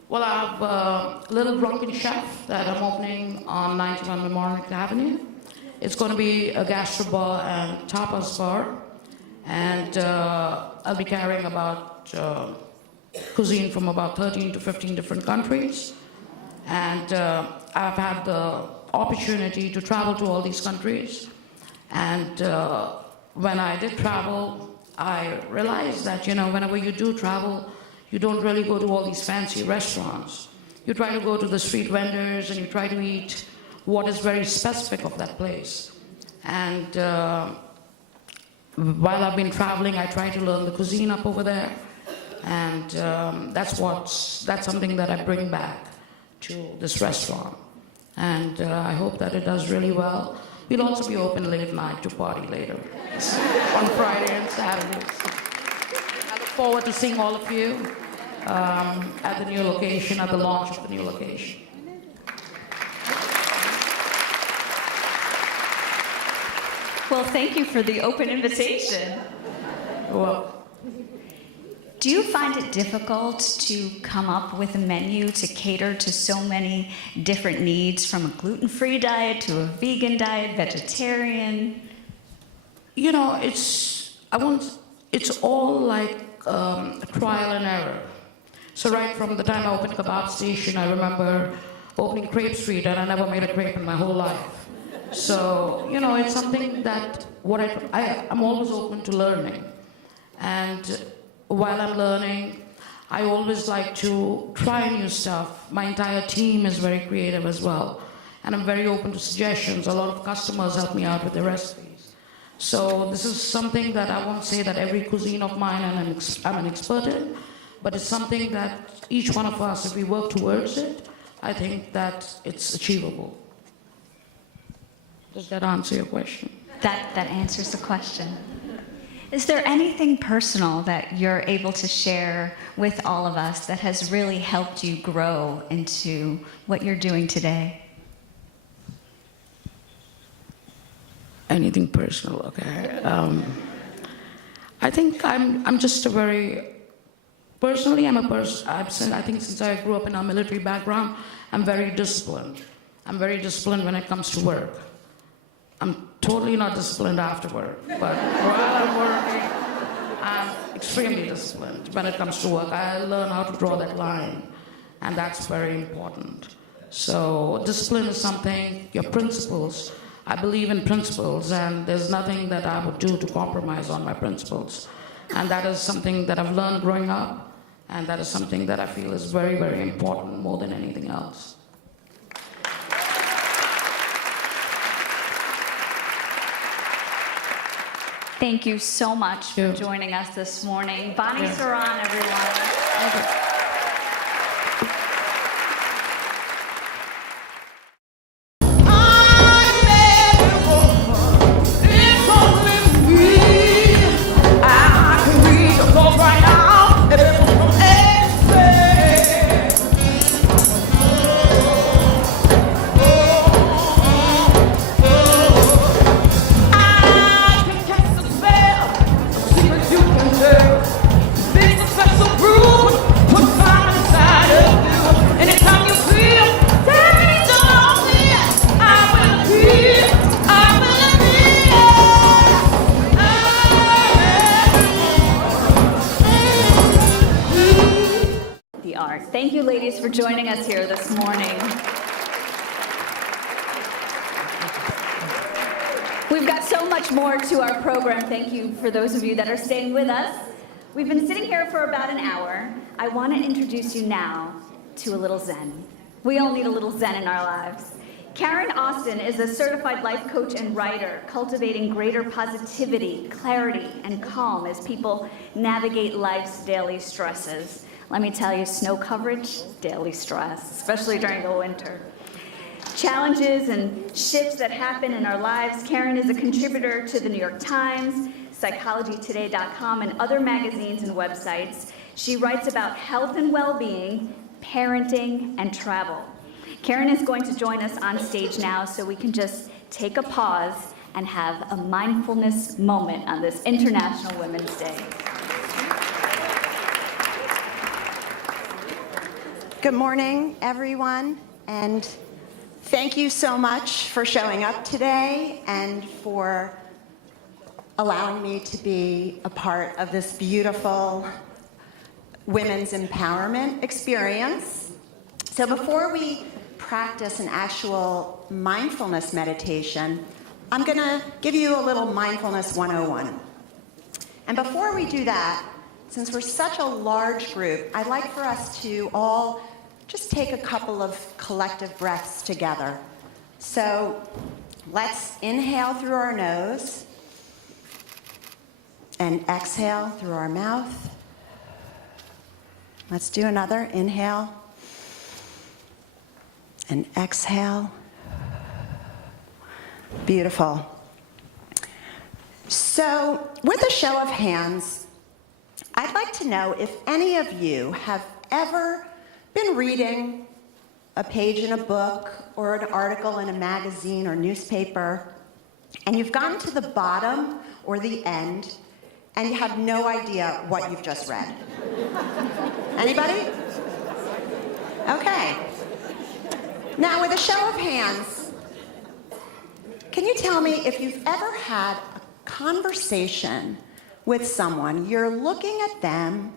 Well, I have a Little Drunken Chef that I'm opening on 91 Mamaroneck Avenue. It's going to be a gastro bar and tapas bar. And I'll be carrying about cuisine from about 13 to 15 different countries. And I've had the opportunity to travel to all these countries. And when I did travel, I realized that, whenever you do travel, you don't really go to all these fancy restaurants. You try to go to the street vendors and you try to eat what is very specific of that place. And while I've been traveling, I try to learn the cuisine up over there. And that's something that I bring back to this restaurant. And I hope that it does really well. We'll also be open late night to party later on Friday and Saturdays. I look forward to seeing all of you at the new location, at the launch of the new location. Well, thank you for the open invitation. Well, Do you find it difficult to come up with a menu to cater to so many different needs, from a gluten-free diet to a vegan diet, vegetarian? you know, it's all like trial and error. So right from the time I opened a kebab station, I remember opening Crepe Street, and I never made a crepe in my whole life. So, you know, it's something that I'm always open to learning. And while I'm learning, I always like to try new stuff. My entire team is very creative as well. And I'm very open to suggestions. A lot of customers help me out with their recipes. So this is something that I won't say that every cuisine of mine I'm an expert in, but it's something that each one of us, if we work towards it, I think that it's achievable. Does that answer your question? That answers the question. Is there anything personal that you're able to share with all of us that has really helped you grow into what you're doing today? Anything personal, okay. I think I'm just a very, personally I'm a person, I think since I grew up in a military background, I'm very disciplined. I'm very disciplined when it comes to work. I'm totally not disciplined after work, but while I'm working, I'm extremely disciplined when it comes to work. I learn how to draw that line, and that's very important. So discipline is something, your principles, I believe in principles, and there's nothing that I would do to compromise on my principles. And that is something that I've learned growing up, and that is something that I feel is very, very important more than anything else. Thank you so much for joining us this morning. Bonnie Saran, everyone. Thank you. Thank you, ladies, for joining us here this morning. We've got so much more to our program. Thank you for those of you that are staying with us. We've been sitting here for about an hour. I want to introduce you now to a little Zen. We all need a little Zen in our lives. Karen Austin is a certified life coach and writer, cultivating greater positivity, clarity, and calm as people navigate life's daily stresses. Let me tell you, snow coverage, daily stress, especially during the winter. Challenges and shifts that happen in our lives. Karen is a contributor to the New York Times, PsychologyToday.com, and other magazines and websites. She writes about health and well-being, parenting, and travel. Karen is going to join us on stage now so we can just take a pause and have a mindfulness moment on this International Women's Day. Good morning, everyone, and thank you so much for showing up today and for allowing me to be a part of this beautiful women's empowerment experience. So before we practice an actual mindfulness meditation, I'm going to give you a little mindfulness 101. And before we do that, since we're such a large group, I'd like for us to all just take a couple of collective breaths together. So let's inhale through our nose and exhale through our mouth. Let's do another. Inhale and exhale. Beautiful. So with a show of hands, I'd like to know if any of you have ever been reading a page in a book or an article in a magazine or newspaper, and you've gotten to the bottom or the end, and you have no idea what you've just read? Anybody? Okay. Now, with a show of hands, can you tell me if you've ever had a conversation with someone, you're looking at them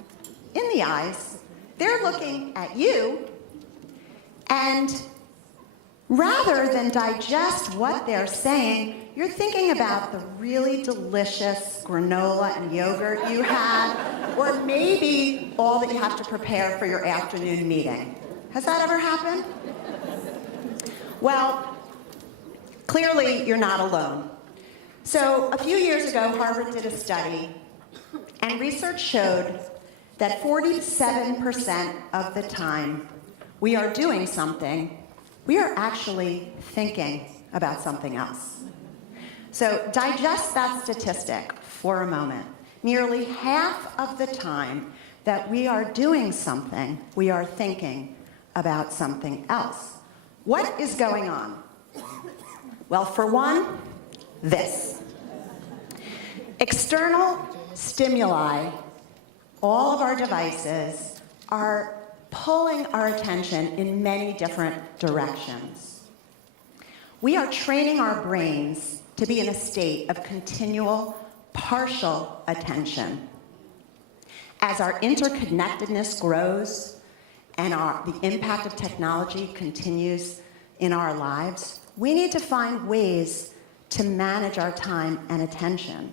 in the eyes, they're looking at you, and rather than digest what they're saying, you're thinking about the really delicious granola and yogurt you had, or maybe all that you have to prepare for your afternoon meeting. Has that ever happened? Well, clearly you're not alone. So a few years ago, Harvard did a study, and research showed that 47% of the time we are doing something, we are actually thinking about something else. So digest that statistic for a moment. Nearly half of the time that we are doing something, we are thinking about something else. What is going on? Well, for one, this. External stimuli, all of our devices, are pulling our attention in many different directions. We are training our brains to be in a state of continual partial attention. As our interconnectedness grows and the impact of technology continues in our lives, we need to find ways to manage our time and attention.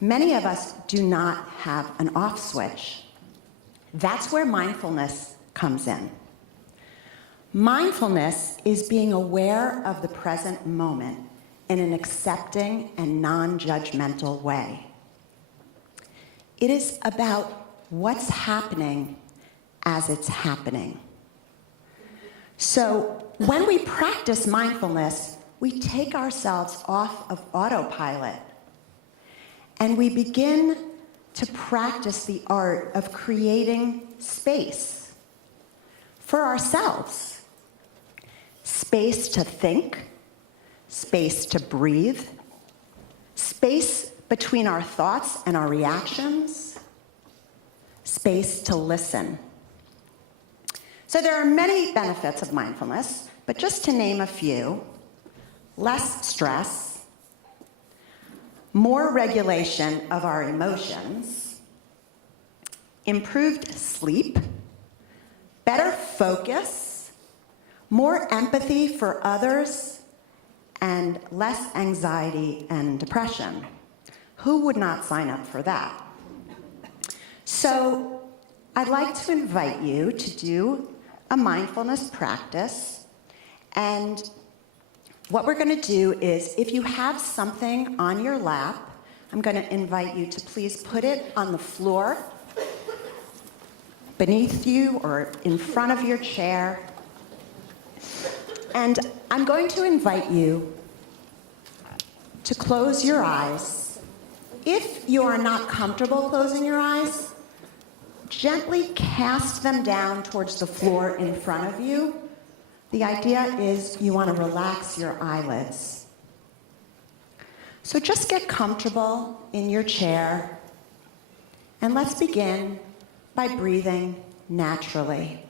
Many of us do not have an off switch. That's where mindfulness comes in. Mindfulness is being aware of the present moment in an accepting and non-judgmental way. It is about what's happening as it's happening. So when we practice mindfulness, we take ourselves off of autopilot and we begin to practice the art of creating space for ourselves. Space to think, space to breathe, space between our thoughts and our reactions, space to listen. So there are many benefits of mindfulness, but just to name a few: less stress, more regulation of our emotions, improved sleep, better focus, more empathy for others, and less anxiety and depression. Who would not sign up for that? So I'd like to invite you to do a mindfulness practice. And what we're going to do is, if you have something on your lap, I'm going to invite you to please put it on the floor, beneath you or in front of your chair. And I'm going to invite you to close your eyes. If you are not comfortable closing your eyes, gently cast them down towards the floor in front of you. The idea is you want to relax your eyelids. So just get comfortable in your chair, and let's begin by breathing naturally.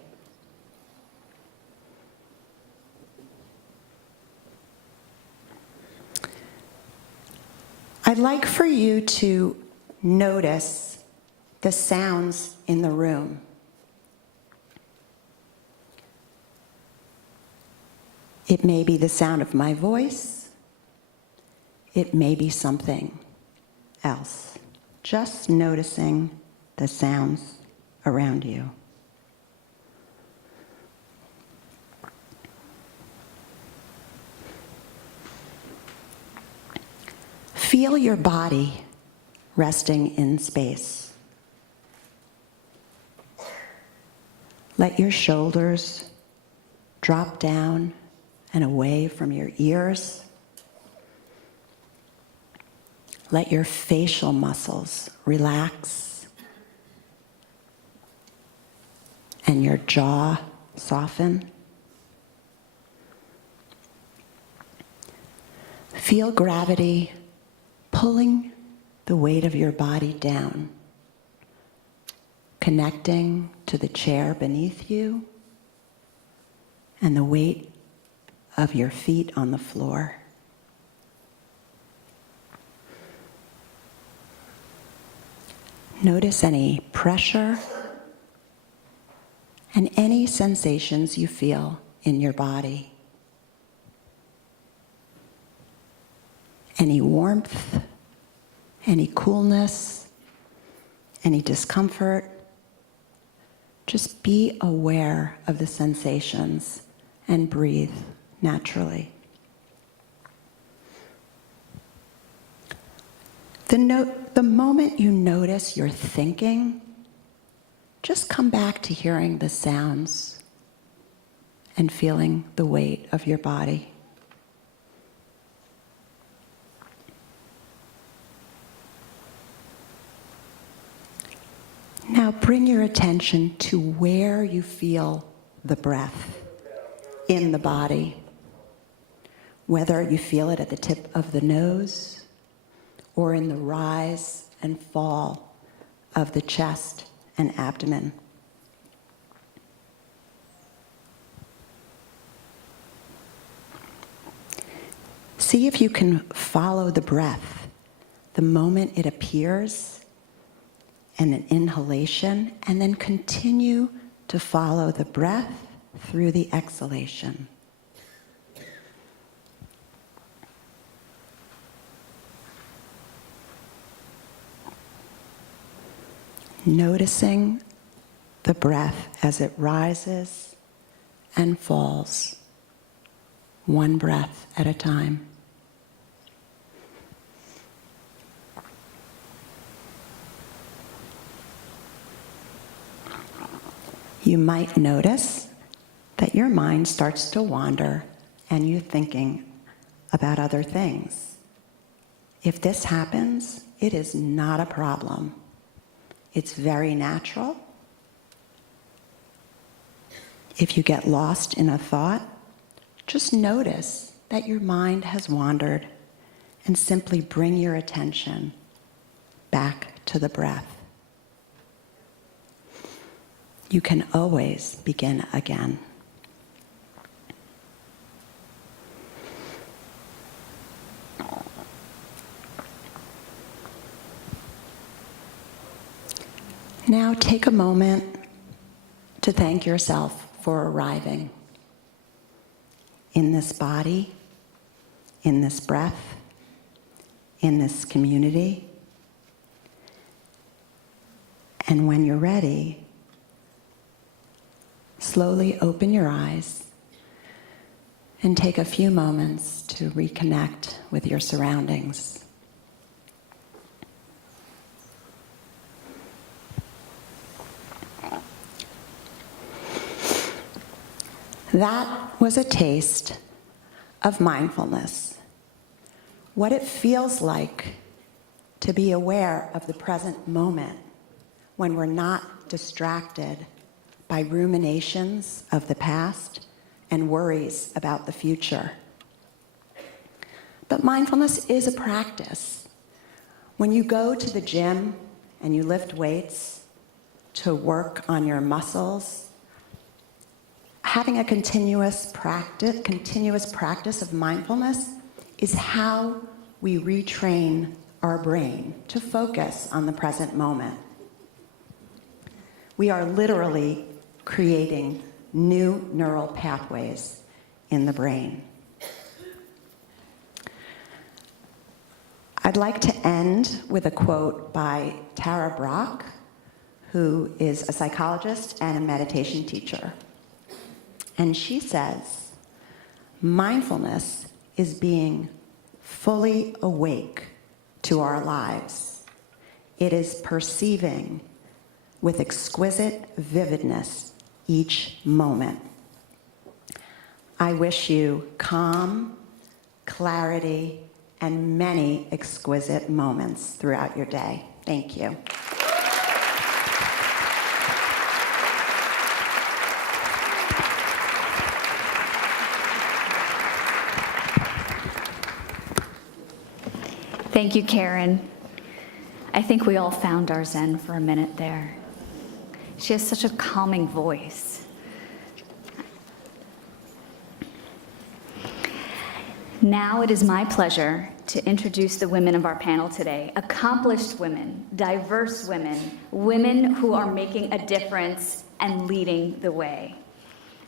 I'd like for you to notice the sounds in the room. It may be the sound of my voice. It may be something else. Just noticing the sounds around you. Feel your body resting in space. Let your shoulders drop down and away from your ears. Let your facial muscles relax and your jaw soften. Feel gravity pulling the weight of your body down, connecting to the chair beneath you and the weight of your feet on the floor. Notice any pressure and any sensations you feel in your body. Any warmth, any coolness, any discomfort. Just be aware of the sensations and breathe naturally. The moment you notice you're thinking, just come back to hearing the sounds and feeling the weight of your body. Now bring your attention to where you feel the breath in the body, whether you feel it at the tip of the nose or in the rise and fall of the chest and abdomen. See if you can follow the breath the moment it appears and an inhalation, and then continue to follow the breath through the exhalation. Noticing the breath as it rises and falls, one breath at a time. You might notice that your mind starts to wander and you're thinking about other things. If this happens, it is not a problem. It's very natural. If you get lost in a thought, just notice that your mind has wandered and simply bring your attention back to the breath. You can always begin again. Now take a moment to thank yourself for arriving in this body, in this breath, in this community. And when you're ready, slowly open your eyes and take a few moments to reconnect with your surroundings. That was a taste of mindfulness, what it feels like to be aware of the present moment when we're not distracted by ruminations of the past and worries about the future. But mindfulness is a practice. When you go to the gym and you lift weights to work on your muscles, having a continuous practice of mindfulness is how we retrain our brain to focus on the present moment. We are literally creating new neural pathways in the brain. I'd like to end with a quote by Tara Brach, who is a psychologist and a meditation teacher. And she says, mindfulness is being fully awake to our lives. It is perceiving with exquisite vividness each moment. I wish you calm, clarity, and many exquisite moments throughout your day. Thank you. Thank you, Karen. I think we all found our zen for a minute there. She has such a calming voice. Now it is my pleasure to introduce the women of our panel today. Accomplished women, diverse women, women who are making a difference and leading the way.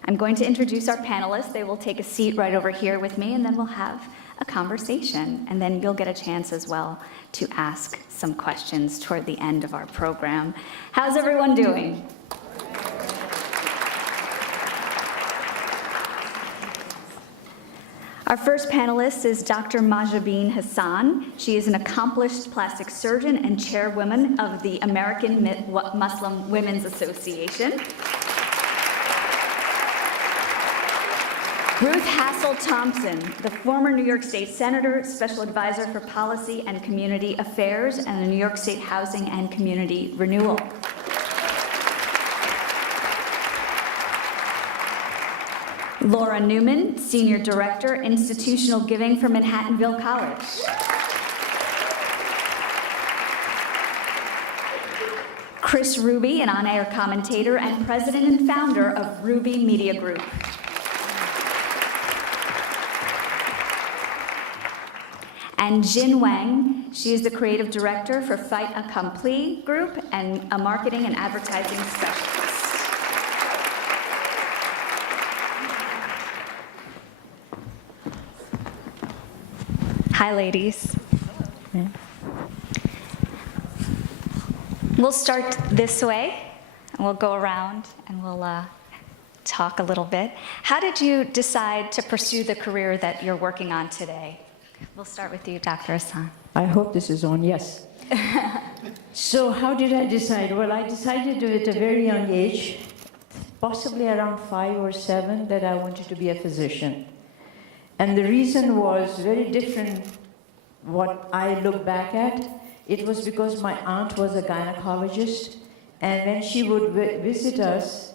I'm going to introduce our panelists. They will take a seat right over here with me, and then we'll have a conversation. And then you'll get a chance as well to ask some questions toward the end of our program. How's everyone doing? Our first panelist is Dr. Mahjabeen Hassan. She is an accomplished plastic surgeon and chairwoman of the American Muslim Women's Association. Ruth Hassell-Thompson, the former New York State Senator, Special Advisor for Policy and Community Affairs, and the New York State Housing and Community Renewal. Laura Newman, Senior Director, Institutional Giving for Manhattanville College. Kris Ruby, an on-air commentator and president and founder of Ruby Media Group. And Jin Whang, she is the creative director for Fait Accompli Group and a marketing and advertising specialist. Hi, ladies. We'll start this way, and we'll go around, and we'll talk a little bit. How did you decide to pursue the career that you're working on today? We'll start with you, Dr. Hassan. I hope this is on, yes. So how did I decide? Well, I decided at a very young age, possibly around 5 or 7, that I wanted to be a physician. And the reason was very different what I look back at. It was because my aunt was a gynecologist, and when she would visit us,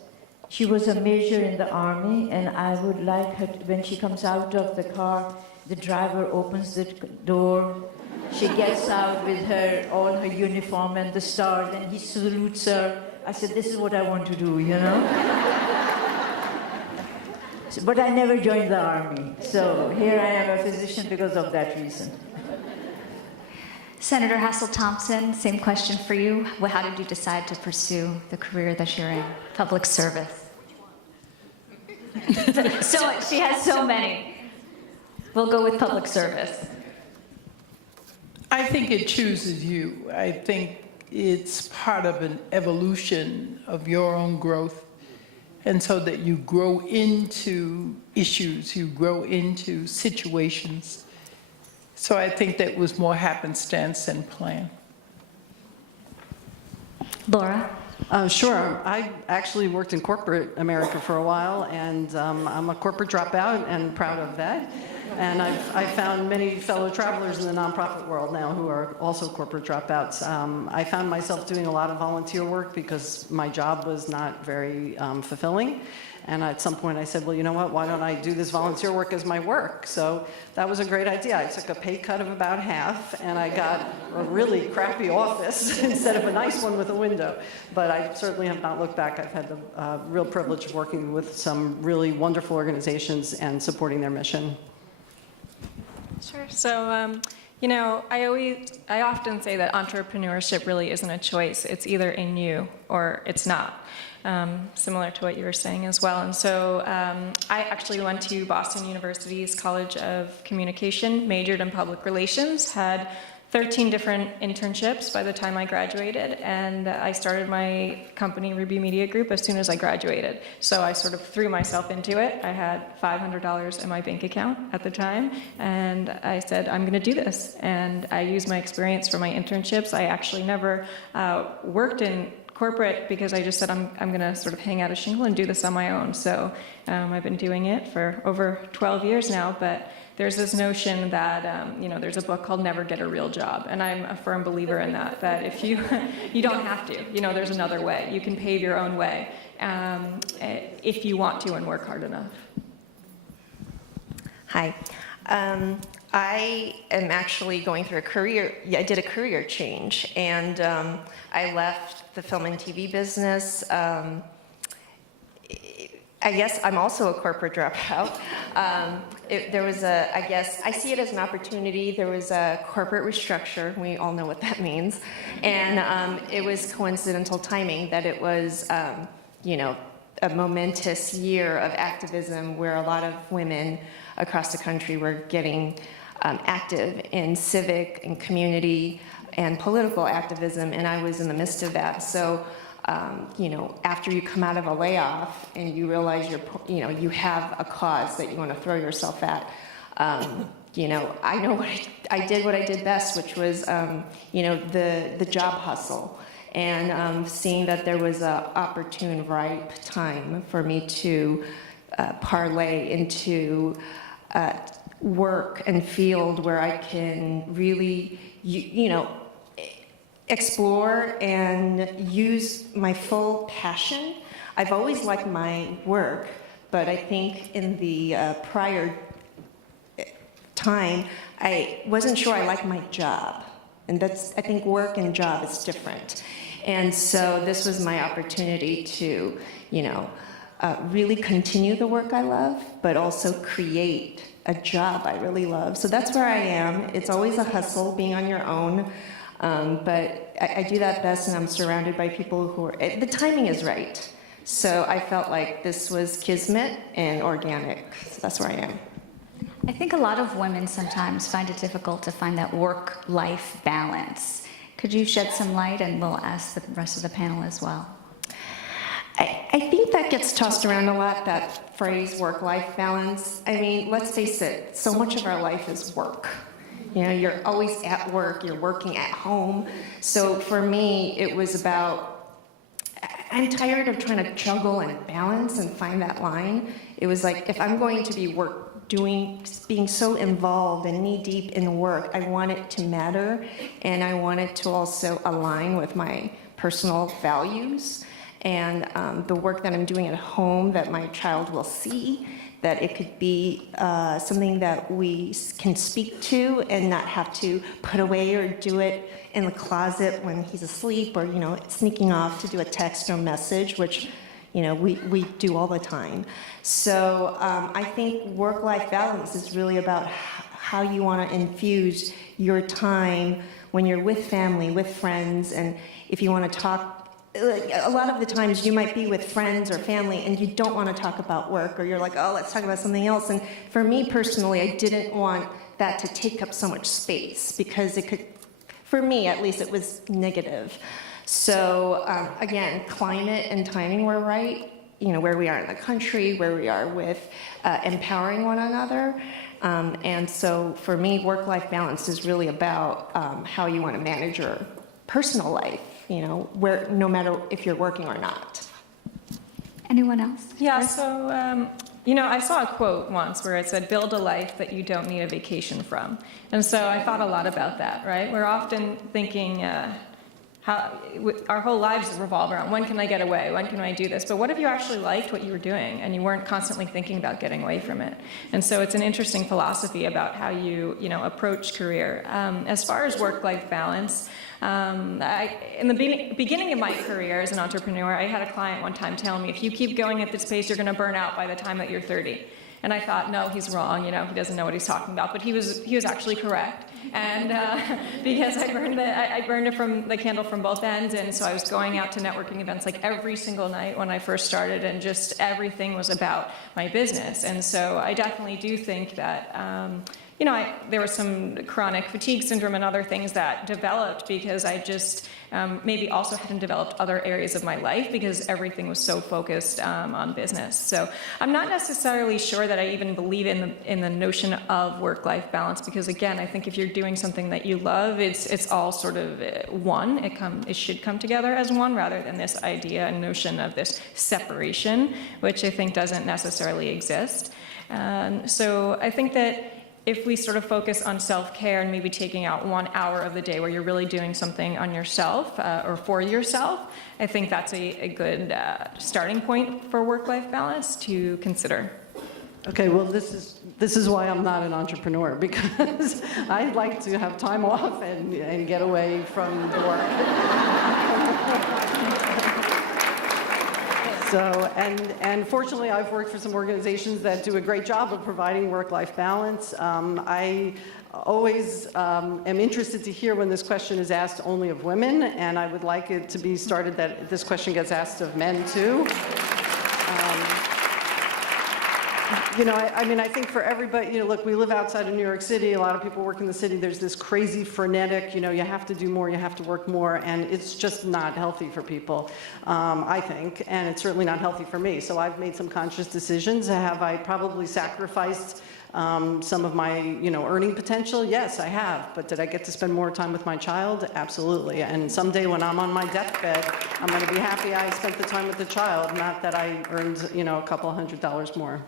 she was a major in the army, and I would like her, when she comes out of the car, the driver opens the door, she gets out with all her uniform and the stars, and he salutes her. I said, this is what I want to do, you know? But I never joined the army, so here I am a physician because of that reason. Senator Hassell-Thompson, same question for you. How did you decide to pursue the career that you're in, public service? So she has so many. We'll go with public service. I think it chooses you. I think it's part of an evolution of your own growth. And so that you grow into issues, you grow into situations. So I think that was more happenstance than plan. Laura? Sure. I actually worked in corporate America for a while, and I'm a corporate dropout and proud of that. And I've found many fellow travelers in the nonprofit world now who are also corporate dropouts. I found myself doing a lot of volunteer work because my job was not very fulfilling. And at some point I said, well, you know what, why don't I do this volunteer work as my work? So that was a great idea. I took a pay cut of about half, and I got a really crappy office instead of a nice one with a window. But I certainly have not looked back. I've had the real privilege of working with some really wonderful organizations and supporting their mission. Sure. So, you know, I often say that entrepreneurship really isn't a choice. It's either in you or it's not. Similar to what you were saying as well. And so I actually went to Boston University's College of Communication, majored in public relations, had 13 different internships by the time I graduated, and I started my company, Ruby Media Group, as soon as I graduated. So I sort of threw myself into it. I had $500 in my bank account at the time, and I said, I'm going to do this. And I used my experience for my internships. I actually never worked in corporate because I just said I'm going to sort of hang out a shingle and do this on my own. So I've been doing it for over 12 years now, but there's this notion that, you know, there's a book called Never Get a Real Job, and I'm a firm believer in that, that if you don't have to, you know, there's another way. You can pave your own way if you want to and work hard enough. Hi. I am actually going through I did a career change, and I left the film and TV business. I guess I'm also a corporate dropout. There was I see it as an opportunity. There was a corporate restructure. We all know what that means. And it was coincidental timing that it was, a momentous year of activism where a lot of women across the country were getting active in civic and community and political activism, and I was in the midst of that. So, after you come out of a layoff and you realize you have a cause that you want to throw yourself at, I know I did best, which was, the job hustle. And seeing that there was an opportune, ripe time for me to parlay into work and field where I can really, explore and use my full passion. I've always liked my work, but I think in the prior time, I wasn't sure I liked my job. And I think work and job is different. And so this was my opportunity to, really continue the work I love, but also create a job I really love. So that's where I am. It's always a hustle, being on your own. But I do that best, and I'm surrounded by people who the timing is right. So I felt like this was kismet and organic. So that's where I am. I think a lot of women sometimes find it difficult to find that work-life balance. Could you shed some light, and we'll ask the rest of the panel as well. I think that gets tossed around a lot, that phrase work-life balance. I mean, let's face it, so much of our life is work. You're always at work, you're working at home. So for me, it was about, I'm tired of trying to juggle and balance and find that line. It was like, if I'm going to be being so involved and knee-deep in work, I want it to matter, and I want it to also align with my personal values and the work that I'm doing at home that my child will see, that it could be something that we can speak to and not have to put away or do it in the closet when he's asleep, or sneaking off to do a text or message, which we do all the time. So I think work-life balance is really about how you want to infuse your time when you're with family, with friends, and if you want to talk. A lot of the times you might be with friends or family and you don't want to talk about work, or you're like, oh, let's talk about something else. And for me personally, I didn't want that to take up so much space, because it could, for me at least, it was negative. So again, climate and timing were right, where we are in the country, where we are with empowering one another. And so for me, work-life balance is really about how you want to manage your personal life, where, no matter if you're working or not. Anyone else? Yeah, so, I saw a quote once where it said, build a life that you don't need a vacation from. And so I thought a lot about that, right? We're often thinking, our whole lives revolve around, when can I get away? When can I do this? But what if you actually liked what you were doing and you weren't constantly thinking about getting away from it? And so it's an interesting philosophy about how you, approach career. As far as work-life balance, in the beginning of my career as an entrepreneur, I had a client one time tell me, if you keep going at this pace, you're going to burn out by the time that you're 30. And I thought, no, he's wrong, he doesn't know what he's talking about. But he was actually correct. And because I burned it from the candle from both ends, and so I was going out to networking events like every single night when I first started, and just everything was about my business. And so I definitely do think that there was some chronic fatigue syndrome and other things that developed because I just maybe also hadn't developed other areas of my life because everything was so focused on business. So I'm not necessarily sure that I even believe in the notion of work-life balance, because again, I think if you're doing something that you love, it's all sort of one. It should come together as one, rather than this idea and notion of this separation, which I think doesn't necessarily exist. So I think that if we sort of focus on self-care and maybe taking out 1 hour of the day where you're really doing something on yourself or for yourself, I think that's a good starting point for work-life balance to consider. Okay, well, this is why I'm not an entrepreneur, because I like to have time off and get away from the work. So, and fortunately, I've worked for some organizations that do a great job of providing work-life balance. I always am interested to hear when this question is asked only of women, and I would like it to be started that this question gets asked of men too. You know, I mean, I think for everybody, you know, look, we live outside of New York City. A lot of people work in the city. There's this crazy frenetic, you know, you have to do more, you have to work more, and it's just not healthy for people, I think, and it's certainly not healthy for me. So I've made some conscious decisions. Have I probably sacrificed some of my, you know, earning potential? Yes, I have. But did I get to spend more time with my child? Absolutely. And someday when I'm on my deathbed, I'm going to be happy I spent the time with the child, not that I earned, you know, a couple $100 more.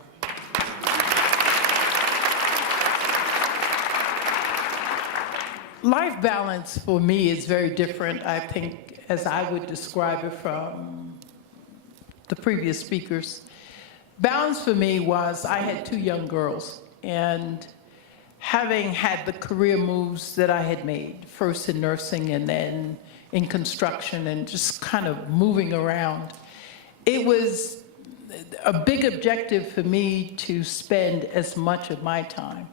Life balance for me is very different, I think, as I would describe it from the previous speakers. Balance for me was I had 2 young girls, and having had the career moves that I had made, first in nursing and then in construction and just kind of moving around, it was a big objective for me to spend as much of my time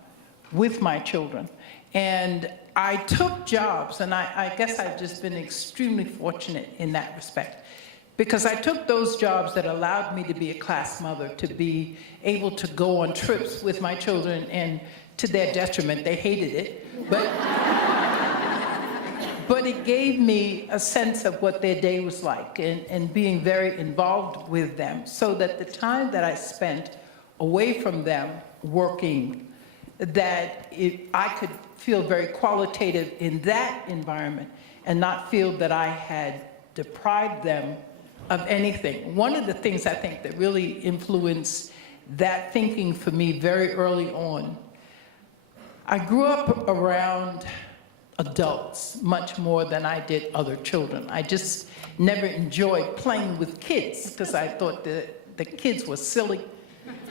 with my children. And I took jobs, and I guess I've just been extremely fortunate in that respect, because I took those jobs that allowed me to be a class mother, to be able to go on trips with my children, and to their detriment, they hated it, but it gave me a sense of what their day was like, and being very involved with them, so that the time that I spent away from them working, that I could feel very qualitative in that environment and not feel that I had deprived them of anything. One of the things I think that really influenced that thinking for me very early on, I grew up around adults much more than I did other children. I just never enjoyed playing with kids because I thought that the kids were silly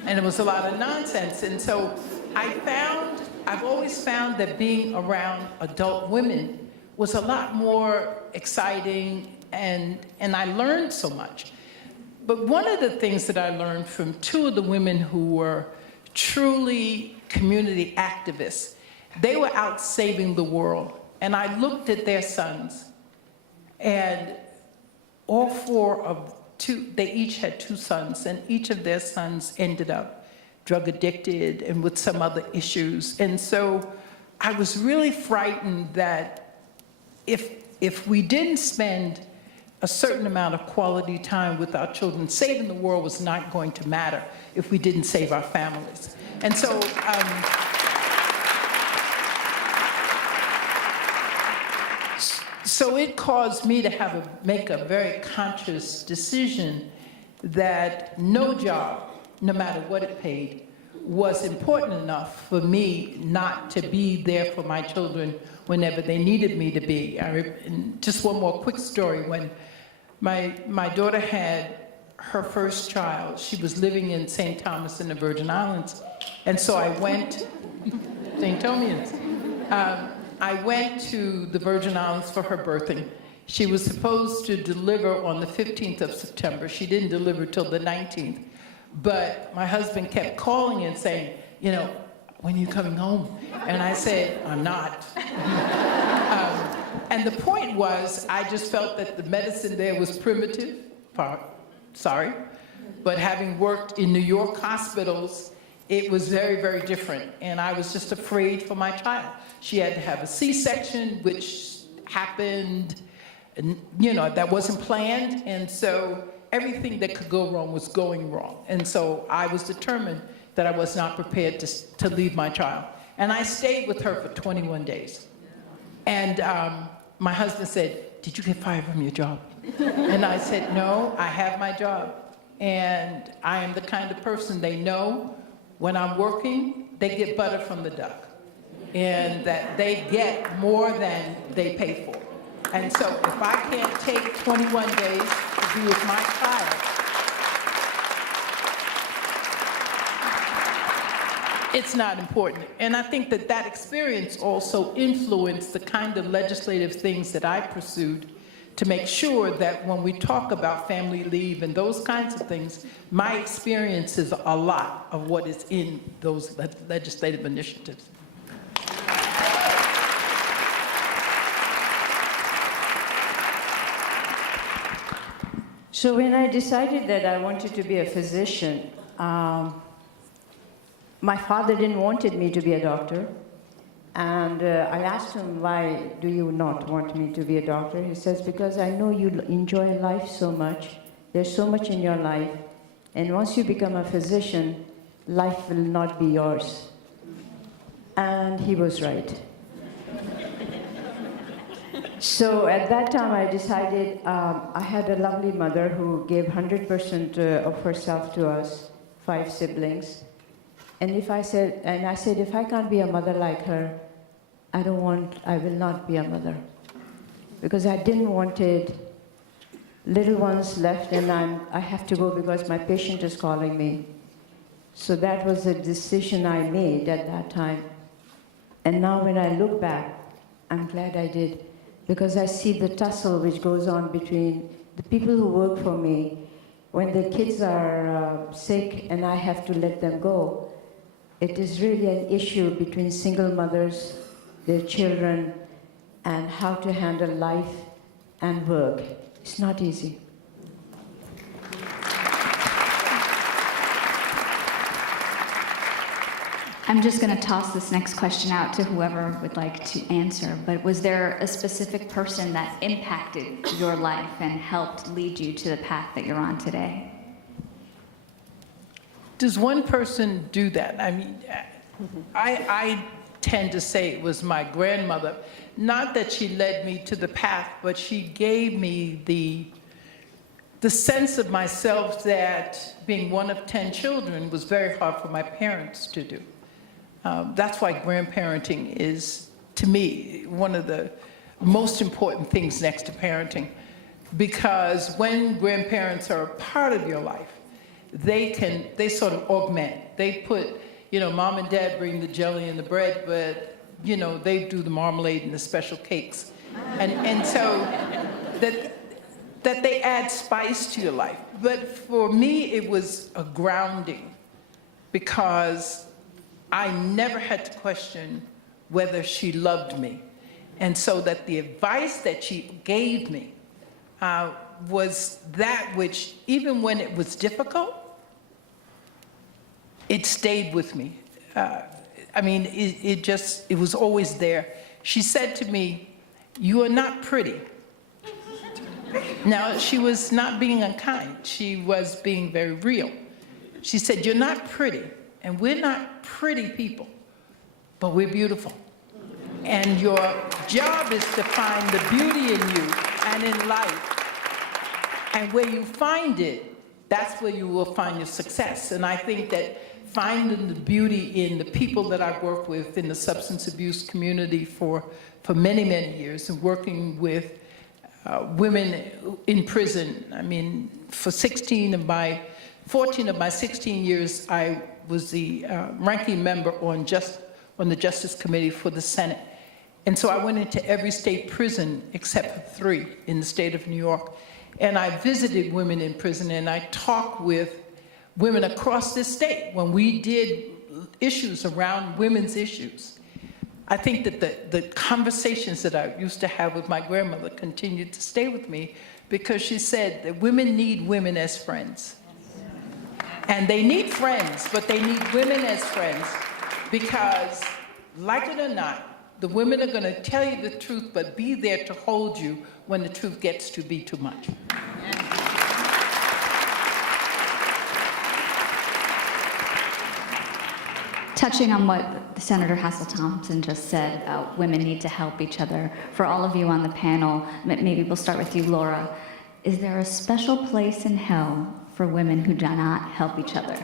and it was a lot of nonsense. And so I've always found that being around adult women was a lot more exciting, and I learned so much. But one of the things that I learned from 2 of the women who were truly community activists, they were out saving the world. And I looked at their sons, and all 4 of 2, they each had 2 sons, and each of their sons ended up drug addicted and with some other issues. And so I was really frightened that if we didn't spend a certain amount of quality time with our children, saving the world was not going to matter if we didn't save our families. And so, so it caused me to make a very conscious decision that no job, no matter what it paid, was important enough for me not to be there for my children whenever they needed me to be. And just one more quick story. When my daughter had her first child, she was living in St. Thomas in the Virgin Islands. And so I went, St. Thomians. I went to the Virgin Islands for her birthing. She was supposed to deliver on the 15th of September. She didn't deliver till the 19th. But my husband kept calling and saying, you know, when are you coming home? And I said, I'm not. And the point was, I just felt that the medicine there was primitive, sorry, but having worked in New York hospitals, it was very, very different. And I was just afraid for my child. She had to have a C-section, which happened, you know, that wasn't planned. And so everything that could go wrong was going wrong. And so I was determined that I was not prepared to leave my child. And I stayed with her for 21 days. And my husband said, did you get fired from your job? And I said, no, I have my job. And I am the kind of person they know when I'm working, they get butter from the duck. And that they get more than they pay for. And so if I can't take 21 days to be with my child, it's not important. And I think that that experience also influenced the kind of legislative things that I pursued to make sure that when we talk about family leave and those kinds of things, my experience is a lot of what is in those legislative initiatives. So when I decided that I wanted to be a physician, my father didn't wanted me to be a doctor. And I asked him, why do you not want me to be a doctor? He says, because I know you enjoy life so much. There's so much in your life. And once you become a physician, life will not be yours. And he was right. So at that time, I decided, I had a lovely mother who gave 100% of herself to us, 5 siblings. And I said, if I can't be a mother like her, I will not be a mother. Because I didn't want little ones left and I have to go because my patient is calling me. So that was a decision I made at that time. And now when I look back, I'm glad I did. Because I see the tussle which goes on between the people who work for me. When the kids are sick and I have to let them go, it is really an issue between single mothers, their children, and how to handle life and work. It's not easy. I'm just going to toss this next question out to whoever would like to answer, but was there a specific person that impacted your life and helped lead you to the path that you're on today? Does one person do that? I mean, I tend to say it was my grandmother. Not that she led me to the path, but she gave me the sense of myself that being one of 10 children was very hard for my parents to do. That's why grandparenting is, to me, one of the most important things next to parenting. Because when grandparents are a part of your life, they sort of augment. They put, mom and dad bring the jelly and the bread, but, they do the marmalade and the special cakes. And so that they add spice to your life. But for me, it was a grounding because I never had to question whether she loved me. And so that the advice that she gave me was that which, even when it was difficult, it stayed with me. It was always there. She said to me, "You are not pretty." Now, she was not being unkind. She was being very real. She said, "You're not pretty, and we're not pretty people, but we're beautiful. And your job is to find the beauty in you and in life. And where you find it, that's where you will find your success." And I think that finding the beauty in the people that I've worked with in the substance abuse community for many, many years, and working with women in prison. I mean, for 14 of my 16 years, I was the ranking member on the Justice Committee for the Senate. And so I went into every state prison except for 3 in the state of New York. And I visited women in prison, and I talked with women across this state when we did issues around women's issues. I think that the conversations that I used to have with my grandmother continued to stay with me, because she said that women need women as friends. And they need friends, but they need women as friends, because, like it or not, the women are going to tell you the truth, but be there to hold you when the truth gets to be too much. Touching on what Senator Hassell-Thompson just said, women need to help each other. For all of you on the panel, maybe we'll start with you, Laura. Is there a special place in hell for women who do not help each other?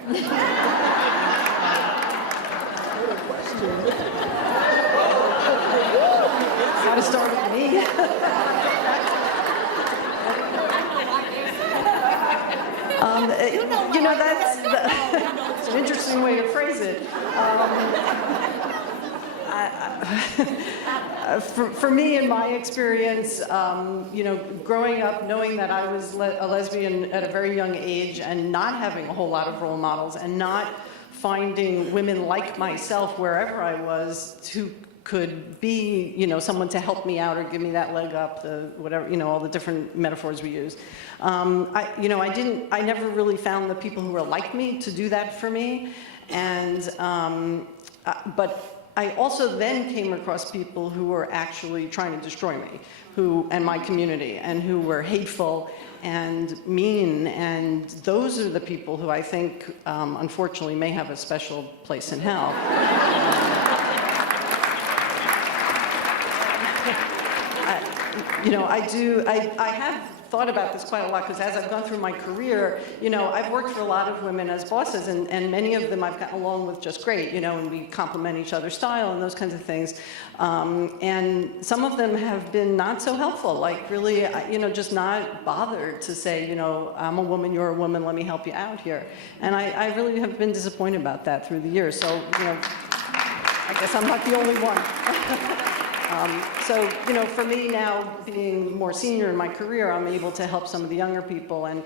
Got to start with me. an interesting way to phrase it. For me, in my experience, growing up, knowing that I was a lesbian at a very young age and not having a whole lot of role models and not finding women like myself wherever I was who could be, someone to help me out or give me that leg up, all the different metaphors we use. I never really found the people who were like me to do that for me, but I also then came across people who were actually trying to destroy me, and my community, and who were hateful and mean, and those are the people who I think, unfortunately, may have a special place in hell. I have thought about this quite a lot, because as I've gone through my career, I've worked for a lot of women as bosses, and many of them I've gotten along with just great, and we complement each other's style and those kinds of things. And some of them have been not so helpful, like really, just not bothered to say, I'm a woman, you're a woman, let me help you out here. And I really have been disappointed about that through the years. So, I guess I'm not the only one. For me now, being more senior in my career, I'm able to help some of the younger people, and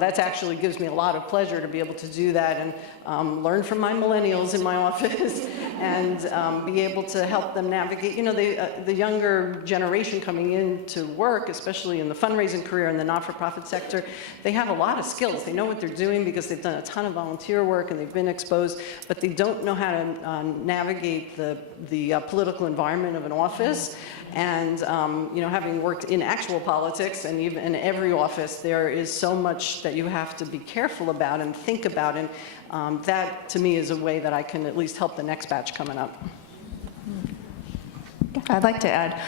that actually gives me a lot of pleasure to be able to do that and learn from my millennials in my office and be able to help them navigate. The younger generation coming into work, especially in the fundraising career and the not-for-profit sector, they have a lot of skills. They know what they're doing because they've done a ton of volunteer work and they've been exposed, but they don't know how to navigate the political environment of an office. And having worked in actual politics and even in every office, there is so much that you have to be careful about and think about, and that to me is a way that I can at least help the next batch coming up. I'd like to add,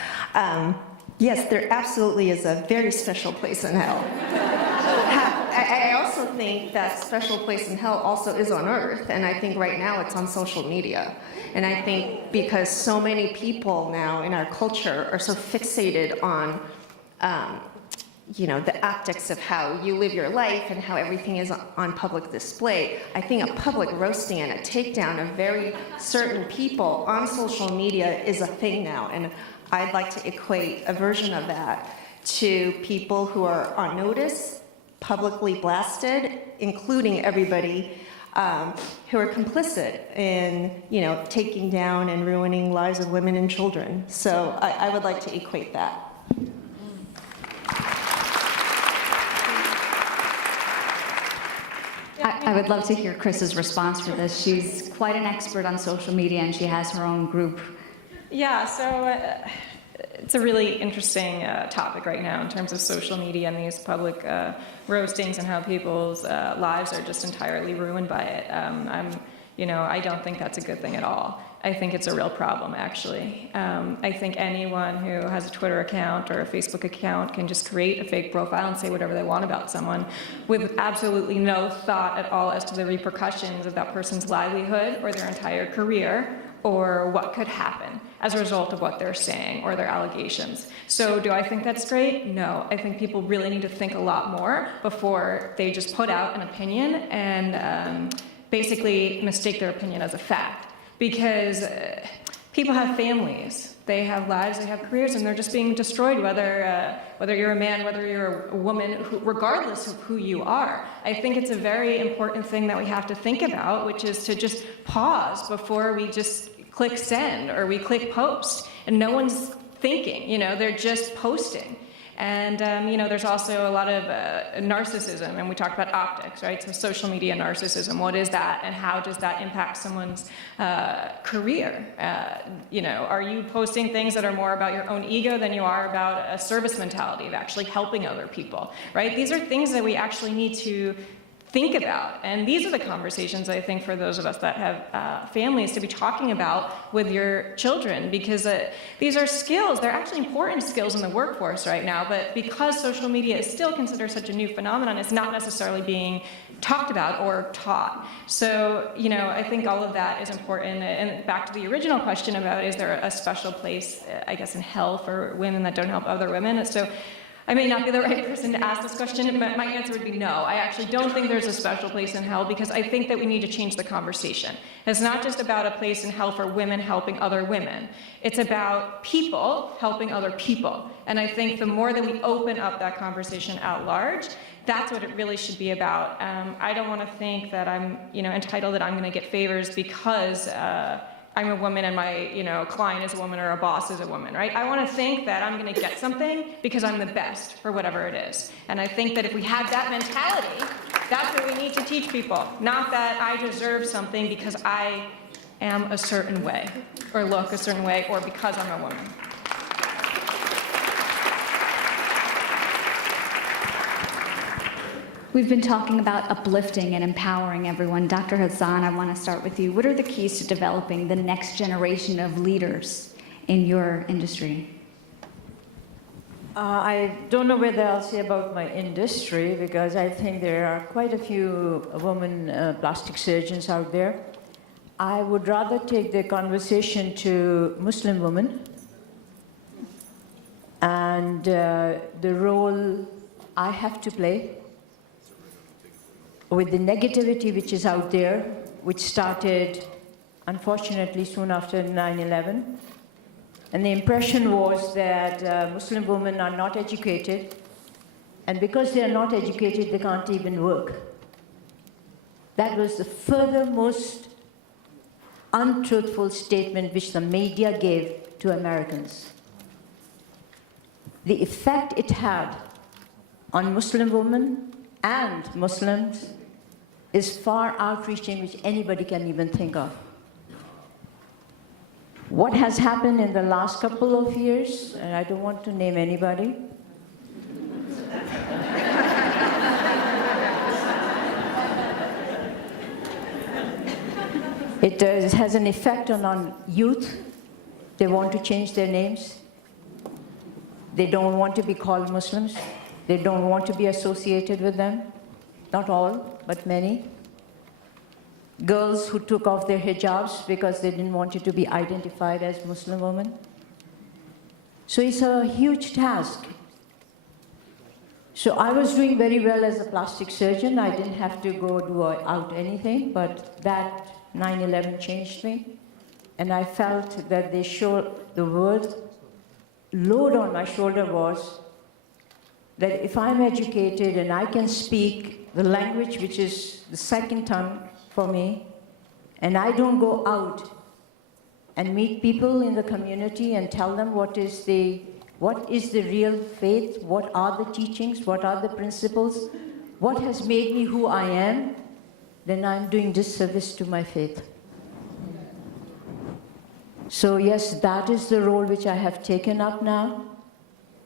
yes, there absolutely is a very special place in hell. I also think that special place in hell also is on earth, and I think right now it's on social media. And I think because so many people now in our culture are so fixated on, the optics of how you live your life and how everything is on public display, I think a public roasting and a takedown of very certain people on social media is a thing now. And I'd like to equate a version of that to people who are on notice, publicly blasted, including everybody who are complicit in, taking down and ruining lives of women and children. So I would like to equate that. I would love to hear Kris's response to this. She's quite an expert on social media, and she has her own group. Yeah, so it's a really interesting topic right now in terms of social media and these public roastings and how people's lives are just entirely ruined by it. I don't think that's a good thing at all. I think it's a real problem, actually. I think anyone who has a Twitter account or a Facebook account can just create a fake profile and say whatever they want about someone with absolutely no thought at all as to the repercussions of that person's livelihood or their entire career, or what could happen as a result of what they're saying or their allegations. So do I think that's great? No. I think people really need to think a lot more before they just put out an opinion and basically mistake their opinion as a fact. Because people have families, they have lives, they have careers, and they're just being destroyed, whether you're a man, whether you're a woman, regardless of who you are. I think it's a very important thing that we have to think about, which is to just pause before we just click send or we click post. And no one's thinking, they're just posting. And, there's also a lot of narcissism, and we talked about optics, right? So social media narcissism, what is that, and how does that impact someone's career? Are you posting things that are more about your own ego than you are about a service mentality of actually helping other people, right? These are things that we actually need to think about. And these are the conversations, I think, for those of us that have families to be talking about with your children, because these are skills. They're actually important skills in the workforce right now, but because social media is still considered such a new phenomenon, it's not necessarily being talked about or taught. So, I think all of that is important. And back to the original question about, is there a special place, I guess, in hell for women that don't help other women? So I may not be the right person to ask this question, but my answer would be no. I actually don't think there's a special place in hell, because I think that we need to change the conversation. It's not just about a place in hell for women helping other women. It's about people helping other people. And I think the more that we open up that conversation at large, that's what it really should be about. I don't want to think that I'm, entitled, that I'm going to get favors because I'm a woman and my, client is a woman or a boss is a woman, right? I want to think that I'm going to get something because I'm the best for whatever it is. And I think that if we had that mentality, that's what we need to teach people. Not that I deserve something because I am a certain way, or look a certain way, or because I'm a woman. We've been talking about uplifting and empowering everyone. Dr. Hassan, I want to start with you. What are the keys to developing the next generation of leaders in your industry? I don't know whether I'll say about my industry, because I think there are quite a few women plastic surgeons out there. I would rather take the conversation to Muslim women and the role I have to play with the negativity which is out there, which started, unfortunately, soon after 9/11. And the impression was that Muslim women are not educated, and because they are not educated, they can't even work. That was the furthermost untruthful statement which the media gave to Americans. The effect it had on Muslim women and Muslims is far outreaching, which anybody can even think of. What has happened in the last couple of years, and I don't want to name anybody, it has an effect on youth. They want to change their names. They don't want to be called Muslims. They don't want to be associated with them. Not all, but many. Girls who took off their hijabs because they didn't want it to be identified as Muslim women. So it's a huge task. So I was doing very well as a plastic surgeon. I didn't have to go do out anything, but that 9/11 changed me. And I felt that the word load on my shoulder was that if I'm educated and I can speak the language which is the second tongue for me, and I don't go out and meet people in the community and tell them what is the real faith, what are the teachings, what are the principles, what has made me who I am, then I'm doing disservice to my faith. So yes, that is the role which I have taken up now.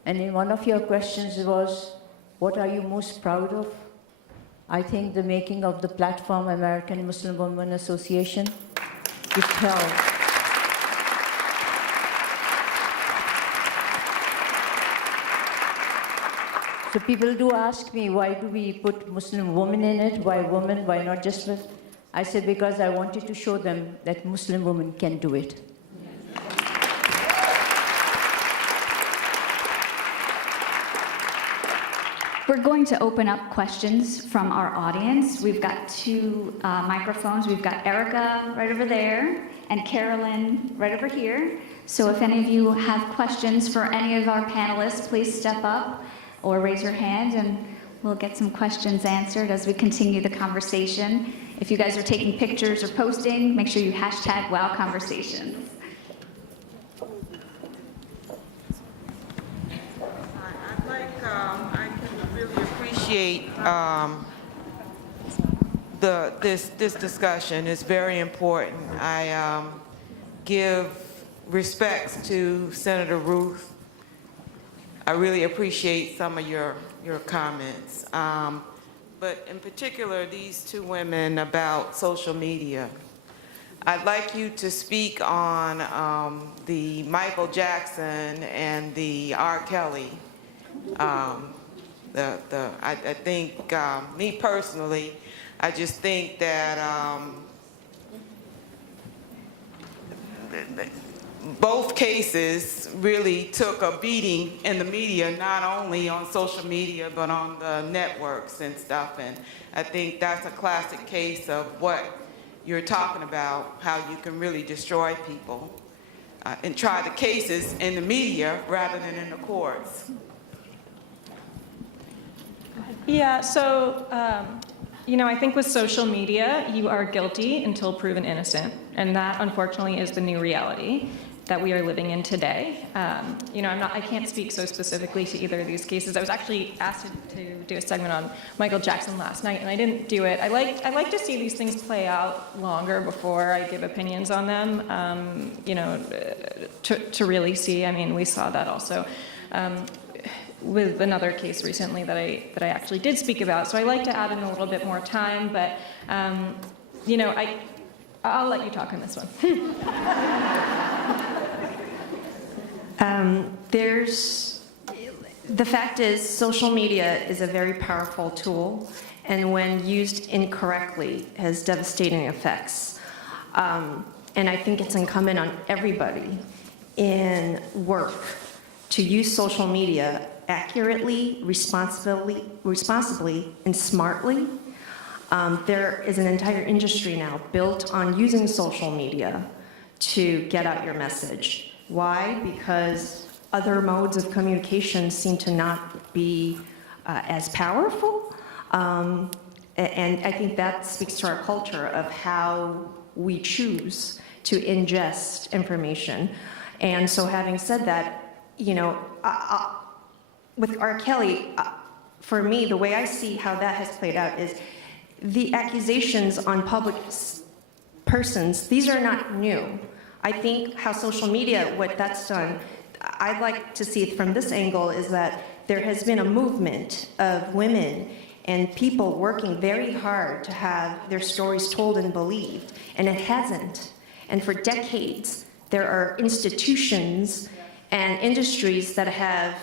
And in one of your questions was, what are you most proud of? I think the making of the platform American Muslim Women Association, which held So people do ask me, why do we put Muslim women in it? Why women? Why not just men? I said, because I wanted to show them that Muslim women can do it. We're going to open up questions from our audience. We've got two microphones. We've got Erica right over there and Carolyn right over here. So if any of you have questions for any of our panelists, please step up or raise your hand and we'll get some questions answered as we continue the conversation. If you guys are taking pictures or posting, make sure you hashtag #WowConversations. Appreciate this discussion. It's very important. I give respects to Senator Ruth. I really appreciate some of your comments, but in particular these two women about social media. I'd like you to speak on the Michael Jackson and the R. Kelly. I think, me personally, I just think that both cases really took a beating in the media, not only on social media, but on the networks and stuff. And I think that's a classic case of what you're talking about, how you can really destroy people and try the cases in the media rather than in the courts. Yeah, so, I think with social media, you are guilty until proven innocent. And that, unfortunately, is the new reality that we are living in today. I can't speak so specifically to either of these cases. I was actually asked to do a segment on Michael Jackson last night, and I didn't do it. I like to see these things play out longer before I give opinions on them, to really see. I mean, we saw that also with another case recently that I actually did speak about. So I like to add in a little bit more time, but, I'll let you talk on this one. The fact is, social media is a very powerful tool, and when used incorrectly, has devastating effects. And I think it's incumbent on everybody in work to use social media accurately, responsibly, and smartly. There is an entire industry now built on using social media to get out your message. Why? Because other modes of communication seem to not be as powerful. And I think that speaks to our culture of how we choose to ingest information. And so having said that, with R. Kelly, for me, the way I see how that has played out is the accusations on public persons, these are not new. I think how social media, what that's done, I'd like to see it from this angle, is that there has been a movement of women and people working very hard to have their stories told and believed, and it hasn't. And for decades, there are institutions and industries that have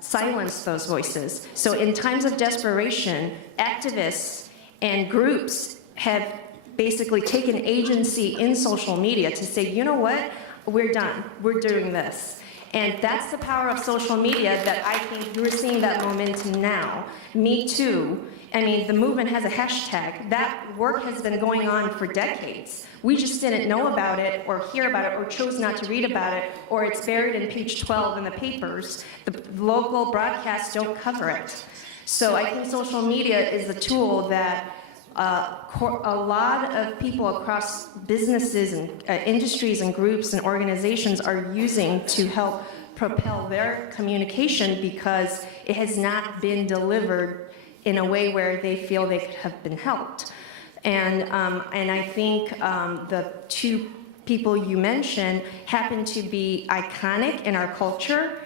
silenced those voices. So in times of desperation, activists and groups have basically taken agency in social media to say, you know what, we're done, we're doing this. And that's the power of social media that I think you're seeing that momentum now. Me Too. I mean, the movement has a hashtag. That work has been going on for decades. We just didn't know about it or hear about it or chose not to read about it, or it's buried in page 12 in the papers. The local broadcasts don't cover it. So I think social media is a tool that a lot of people across businesses and industries and groups and organizations are using to help propel their communication, because it has not been delivered in a way where they feel they could have been helped. And I think the two people you mentioned happen to be iconic in our culture,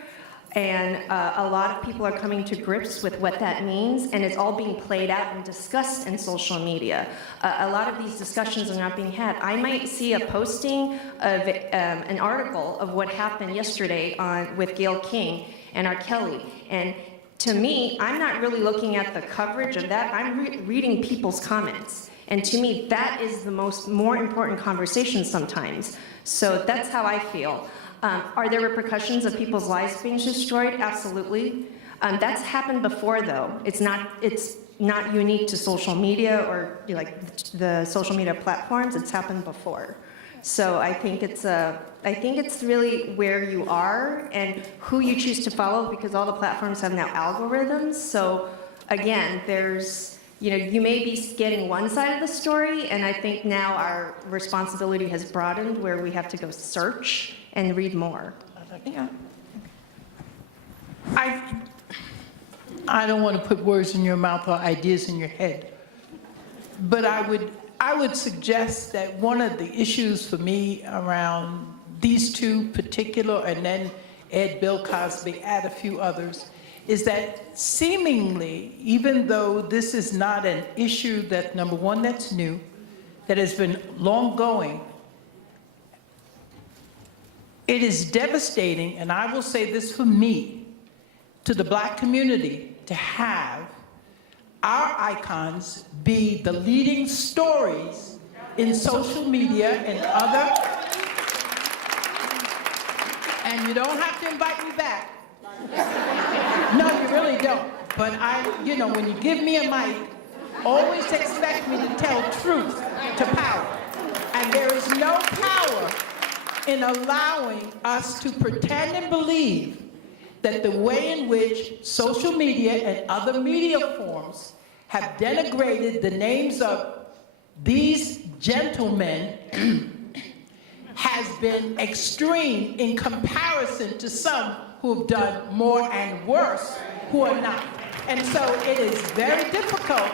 and a lot of people are coming to grips with what that means, and it's all being played out and discussed in social media. A lot of these discussions are not being had. I might see a posting of an article of what happened yesterday with Gayle King and R. Kelly, and to me, I'm not really looking at the coverage of that. I'm reading people's comments. And to me, that is the more important conversation sometimes. So that's how I feel. Are there repercussions of people's lives being destroyed? Absolutely. That's happened before, though. It's not unique to social media or the social media platforms. It's happened before. So I think it's really where you are and who you choose to follow, because all the platforms have now algorithms. So again, you may be getting one side of the story, and I think now our responsibility has broadened where we have to go search and read more. Yeah. I don't want to put words in your mouth or ideas in your head, but I would suggest that one of the issues for me around these two particular, and then Ed, Bill Cosby, add a few others, is that seemingly, even though this is not an issue that, number one, that's new, that has been long going, it is devastating, and I will say this for me, to the Black community, to have our icons be the leading stories in social media and other And you don't have to invite me back. No, you really don't. But when you give me a mic, always expect me to tell truth to power. And there is no power in allowing us to pretend and believe that the way in which social media and other media forms have denigrated the names of these gentlemen has been extreme in comparison to some who have done more and worse who are not. And so it is very difficult.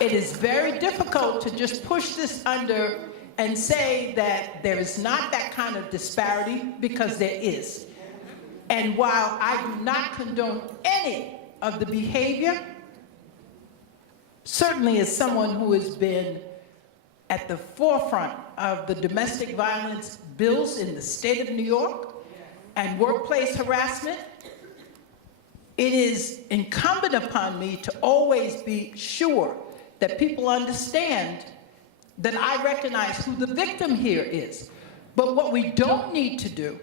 It is very difficult to just push this under and say that there is not that kind of disparity, because there is. And while I do not condone any of the behavior, certainly as someone who has been at the forefront of the domestic violence bills in the state of New York and workplace harassment, it is incumbent upon me to always be sure that people understand that I recognize who the victim here is. But what we don't need to do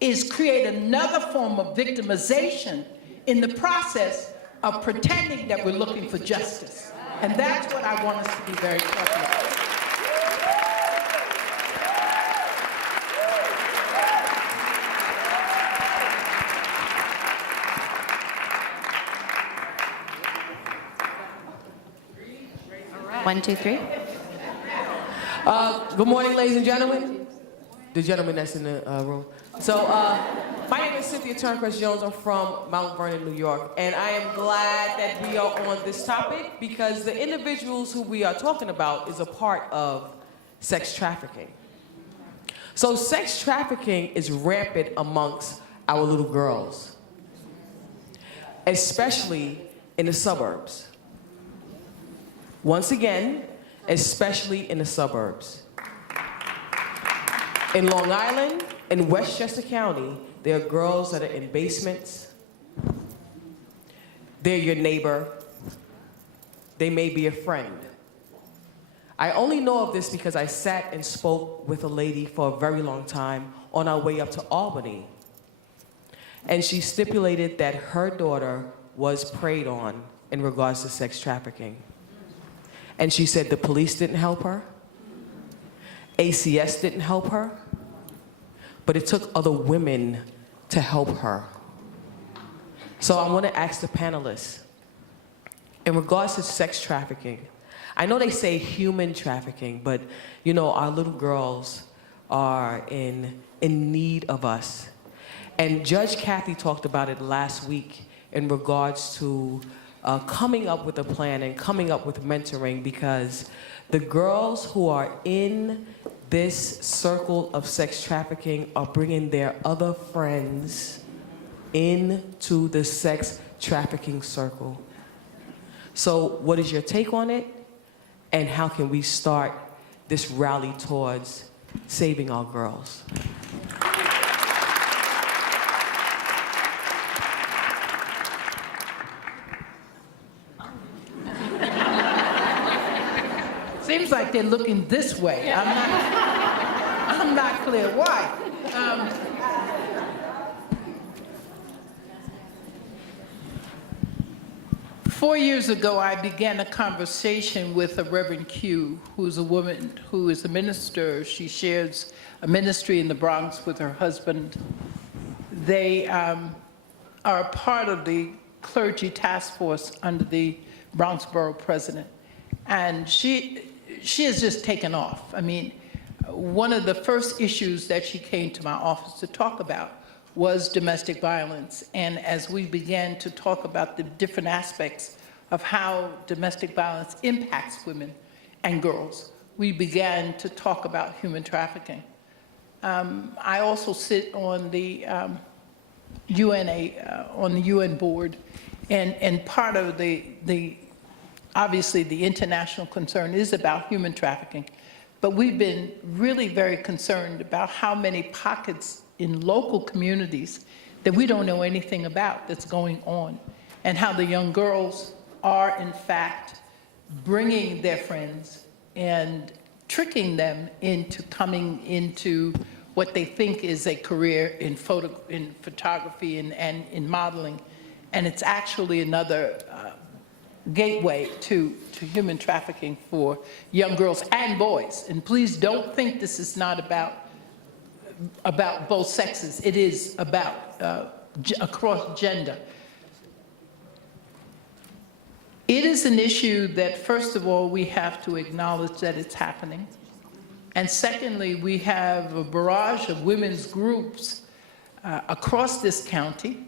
is create another form of victimization in the process of pretending that we're looking for justice. And that's what I want us to be very careful about. One, two, three. Good morning, ladies and gentlemen. The gentleman that's in the room. So, my name is Cynthia Turnquist-Jones. I'm from Mount Vernon, New York. And I am glad that we are on this topic, because the individuals who we are talking about is a part of sex trafficking. So sex trafficking is rampant amongst our little girls, especially in the suburbs. Once again, especially in the suburbs. In Long Island, in Westchester County, there are girls that are in basements. They're your neighbor. They may be a friend. I only know of this because I sat and spoke with a lady for a very long time on our way up to Albany. And she stipulated that her daughter was preyed on in regards to sex trafficking. And she said the police didn't help her, ACS didn't help her, but it took other women to help her. So I want to ask the panelists, in regards to sex trafficking, I know they say human trafficking, but our little girls are in need of us. And Judge Kathy talked about it last week in regards to coming up with a plan and coming up with mentoring, because the girls who are in this circle of sex trafficking are bringing their other friends into the sex trafficking circle. So what is your take on it? And how can we start this rally towards saving our girls? Seems like they're looking this way. I'm not clear why. 4 years ago, I began a conversation with a Reverend Q, who's a woman who is a minister. She shares a ministry in the Bronx with her husband. They are part of the clergy task force under the Bronx Borough president. And she has just taken off. I mean, one of the first issues that she came to my office to talk about was domestic violence. And as we began to talk about the different aspects of how domestic violence impacts women and girls, we began to talk about human trafficking. I also sit on the UN board, and part of obviously the international concern is about human trafficking, but we've been really very concerned about how many pockets in local communities that we don't know anything about that's going on, and how the young girls are in fact bringing their friends and tricking them into coming into what they think is a career in photography and in modeling. And it's actually another gateway to human trafficking for young girls and boys. And please don't think this is not about both sexes. It is about across gender. It is an issue that, first of all, we have to acknowledge that it's happening. And secondly, we have a barrage of women's groups across this county.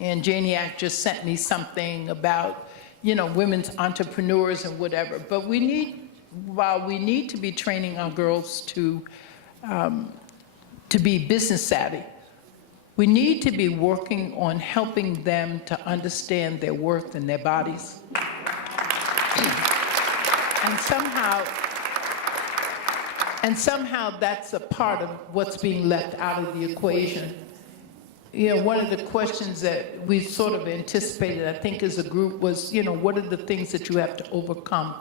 And Janiac just sent me something about, you know, women's entrepreneurs and whatever. But we need, while we need to be training our girls to be business savvy, we need to be working on helping them to understand their worth and their bodies. And somehow that's a part of what's being left out of the equation. You know, one of the questions that we sort of anticipated, I think, as a group was, you know, what are the things that you have to overcome?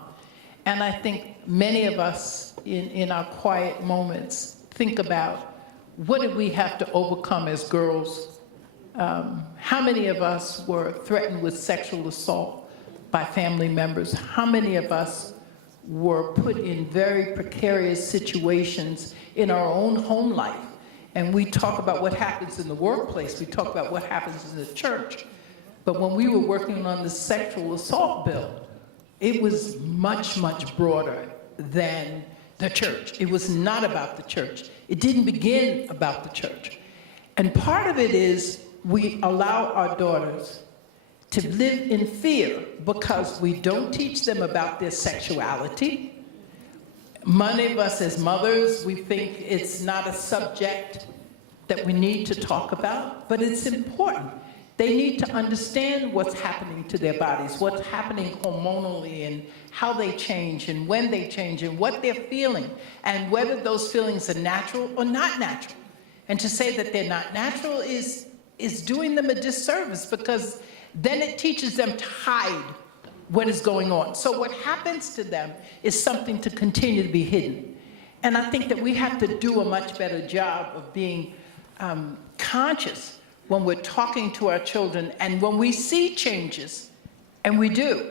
And I think many of us in our quiet moments think about, what did we have to overcome as girls? How many of us were threatened with sexual assault by family members? How many of us were put in very precarious situations in our own home life? And we talk about what happens in the workplace, we talk about what happens in the church. But when we were working on the sexual assault bill, it was much, much broader than the church. It was not about the church. It didn't begin about the church. And part of it is we allow our daughters to live in fear because we don't teach them about their sexuality. Many of us as mothers, we think it's not a subject that we need to talk about, but it's important. They need to understand what's happening to their bodies, what's happening hormonally, and how they change, and when they change, and what they're feeling, and whether those feelings are natural or not natural. And to say that they're not natural is doing them a disservice, because then it teaches them to hide what is going on. So what happens to them is something to continue to be hidden. And I think that we have to do a much better job of being conscious when we're talking to our children, and when we see changes, and we do.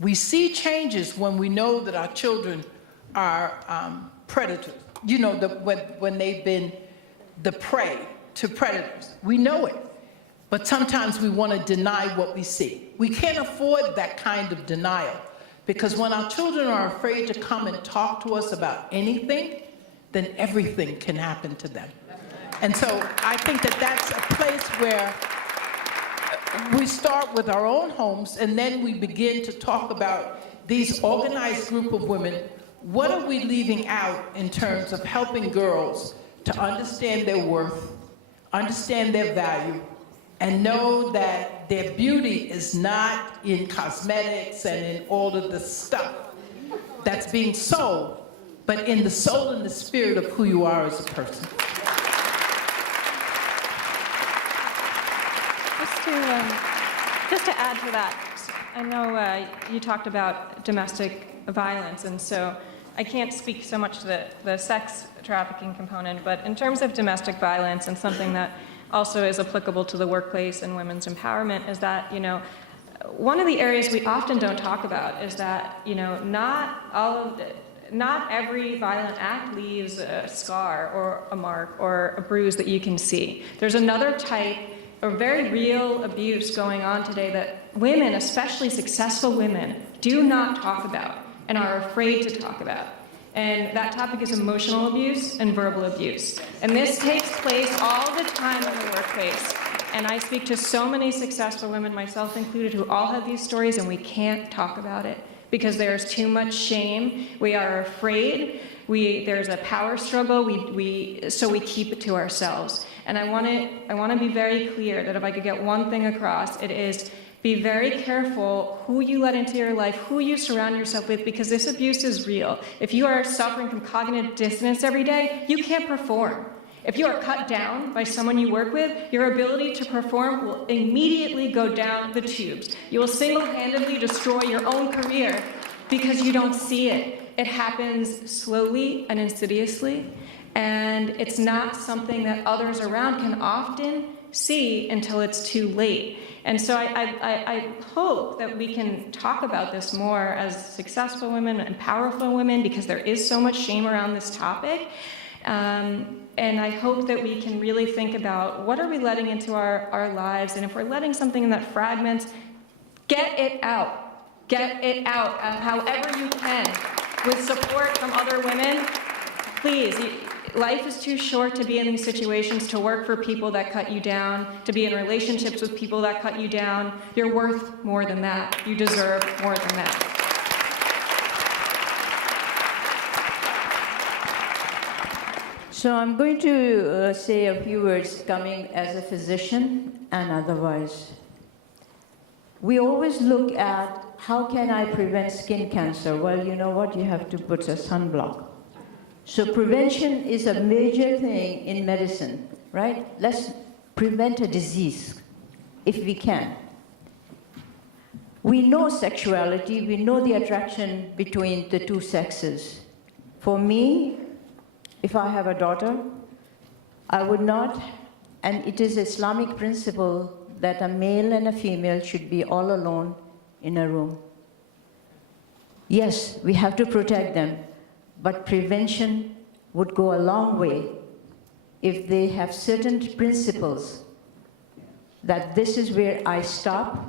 We see changes when we know that our children are predators. You know, when they've been the prey to predators. We know it. But sometimes we want to deny what we see. We can't afford that kind of denial, because when our children are afraid to come and talk to us about anything, then everything can happen to them. And so I think that that's a place where we start with our own homes, and then we begin to talk about these organized group of women. What are we leaving out in terms of helping girls to understand their worth, understand their value, and know that their beauty is not in cosmetics and in all of the stuff that's being sold, but in the soul and the spirit of who you are as a person. Just to add to that, I know you talked about domestic violence, and so I can't speak so much to the sex trafficking component, but in terms of domestic violence, and something that also is applicable to the workplace and women's empowerment, is that, you know, one of the areas we often don't talk about is that, you know, not every violent act leaves a scar or a mark or a bruise that you can see. There's another type of very real abuse going on today that women, especially successful women, do not talk about and are afraid to talk about. And that topic is emotional abuse and verbal abuse. And this takes place all the time in the workplace. And I speak to so many successful women, myself included, who all have these stories, and we can't talk about it because there's too much shame. We are afraid. There's a power struggle, so we keep it to ourselves. And I want to be very clear that if I could get one thing across, it is be very careful who you let into your life, who you surround yourself with, because this abuse is real. If you are suffering from cognitive dissonance every day, you can't perform. If you are cut down by someone you work with, your ability to perform will immediately go down the tubes. You will single-handedly destroy your own career because you don't see it. It happens slowly and insidiously. And it's not something that others around can often see until it's too late. And so I hope that we can talk about this more as successful women and powerful women, because there is so much shame around this topic. And I hope that we can really think about what are we letting into our lives, and if we're letting something that fragments, get it out. Get it out however you can, with support from other women. Please, life is too short to be in these situations, to work for people that cut you down, to be in relationships with people that cut you down. You're worth more than that. You deserve more than that. So I'm going to say a few words coming as a physician and otherwise. We always look at how can I prevent skin cancer? Well, you know what? You have to put a sunblock. So prevention is a major thing in medicine, right? Let's prevent a disease if we can. We know sexuality, we know the attraction between the two sexes. For me, if I have a daughter, I would not, and it is Islamic principle that a male and a female should be all alone in a room. Yes, we have to protect them, but prevention would go a long way if they have certain principles that this is where I stop,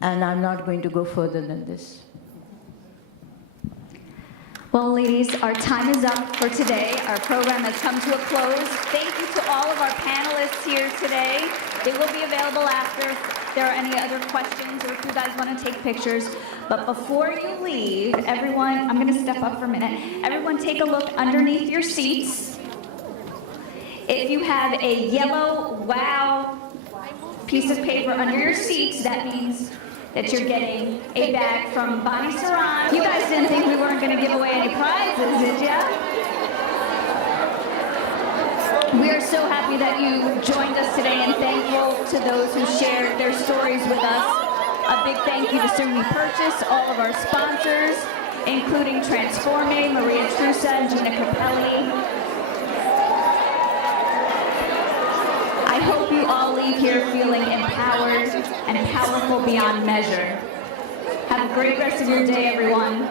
and I'm not going to go further than this. Well, ladies, our time is up for today. Our program has come to a close. Thank you to all of our panelists here today. They will be available after if there are any other questions or if you guys want to take pictures. But before you leave, everyone, I'm going to step up for a minute. Everyone take a look underneath your seats. If you have a yellow wow piece of paper under your seats, that means that you're getting a bag from Saran. You guys didn't think we weren't going to give away any prizes, did ya? We are so happy that you joined us today, and thankful to those who shared their stories with us. A big thank you to Sumi Purchase, all of our sponsors, including Transforme, Maria Trusa, and Gina Capelli. I hope you all leave here feeling empowered and powerful beyond measure. Have a great rest of your day, everyone.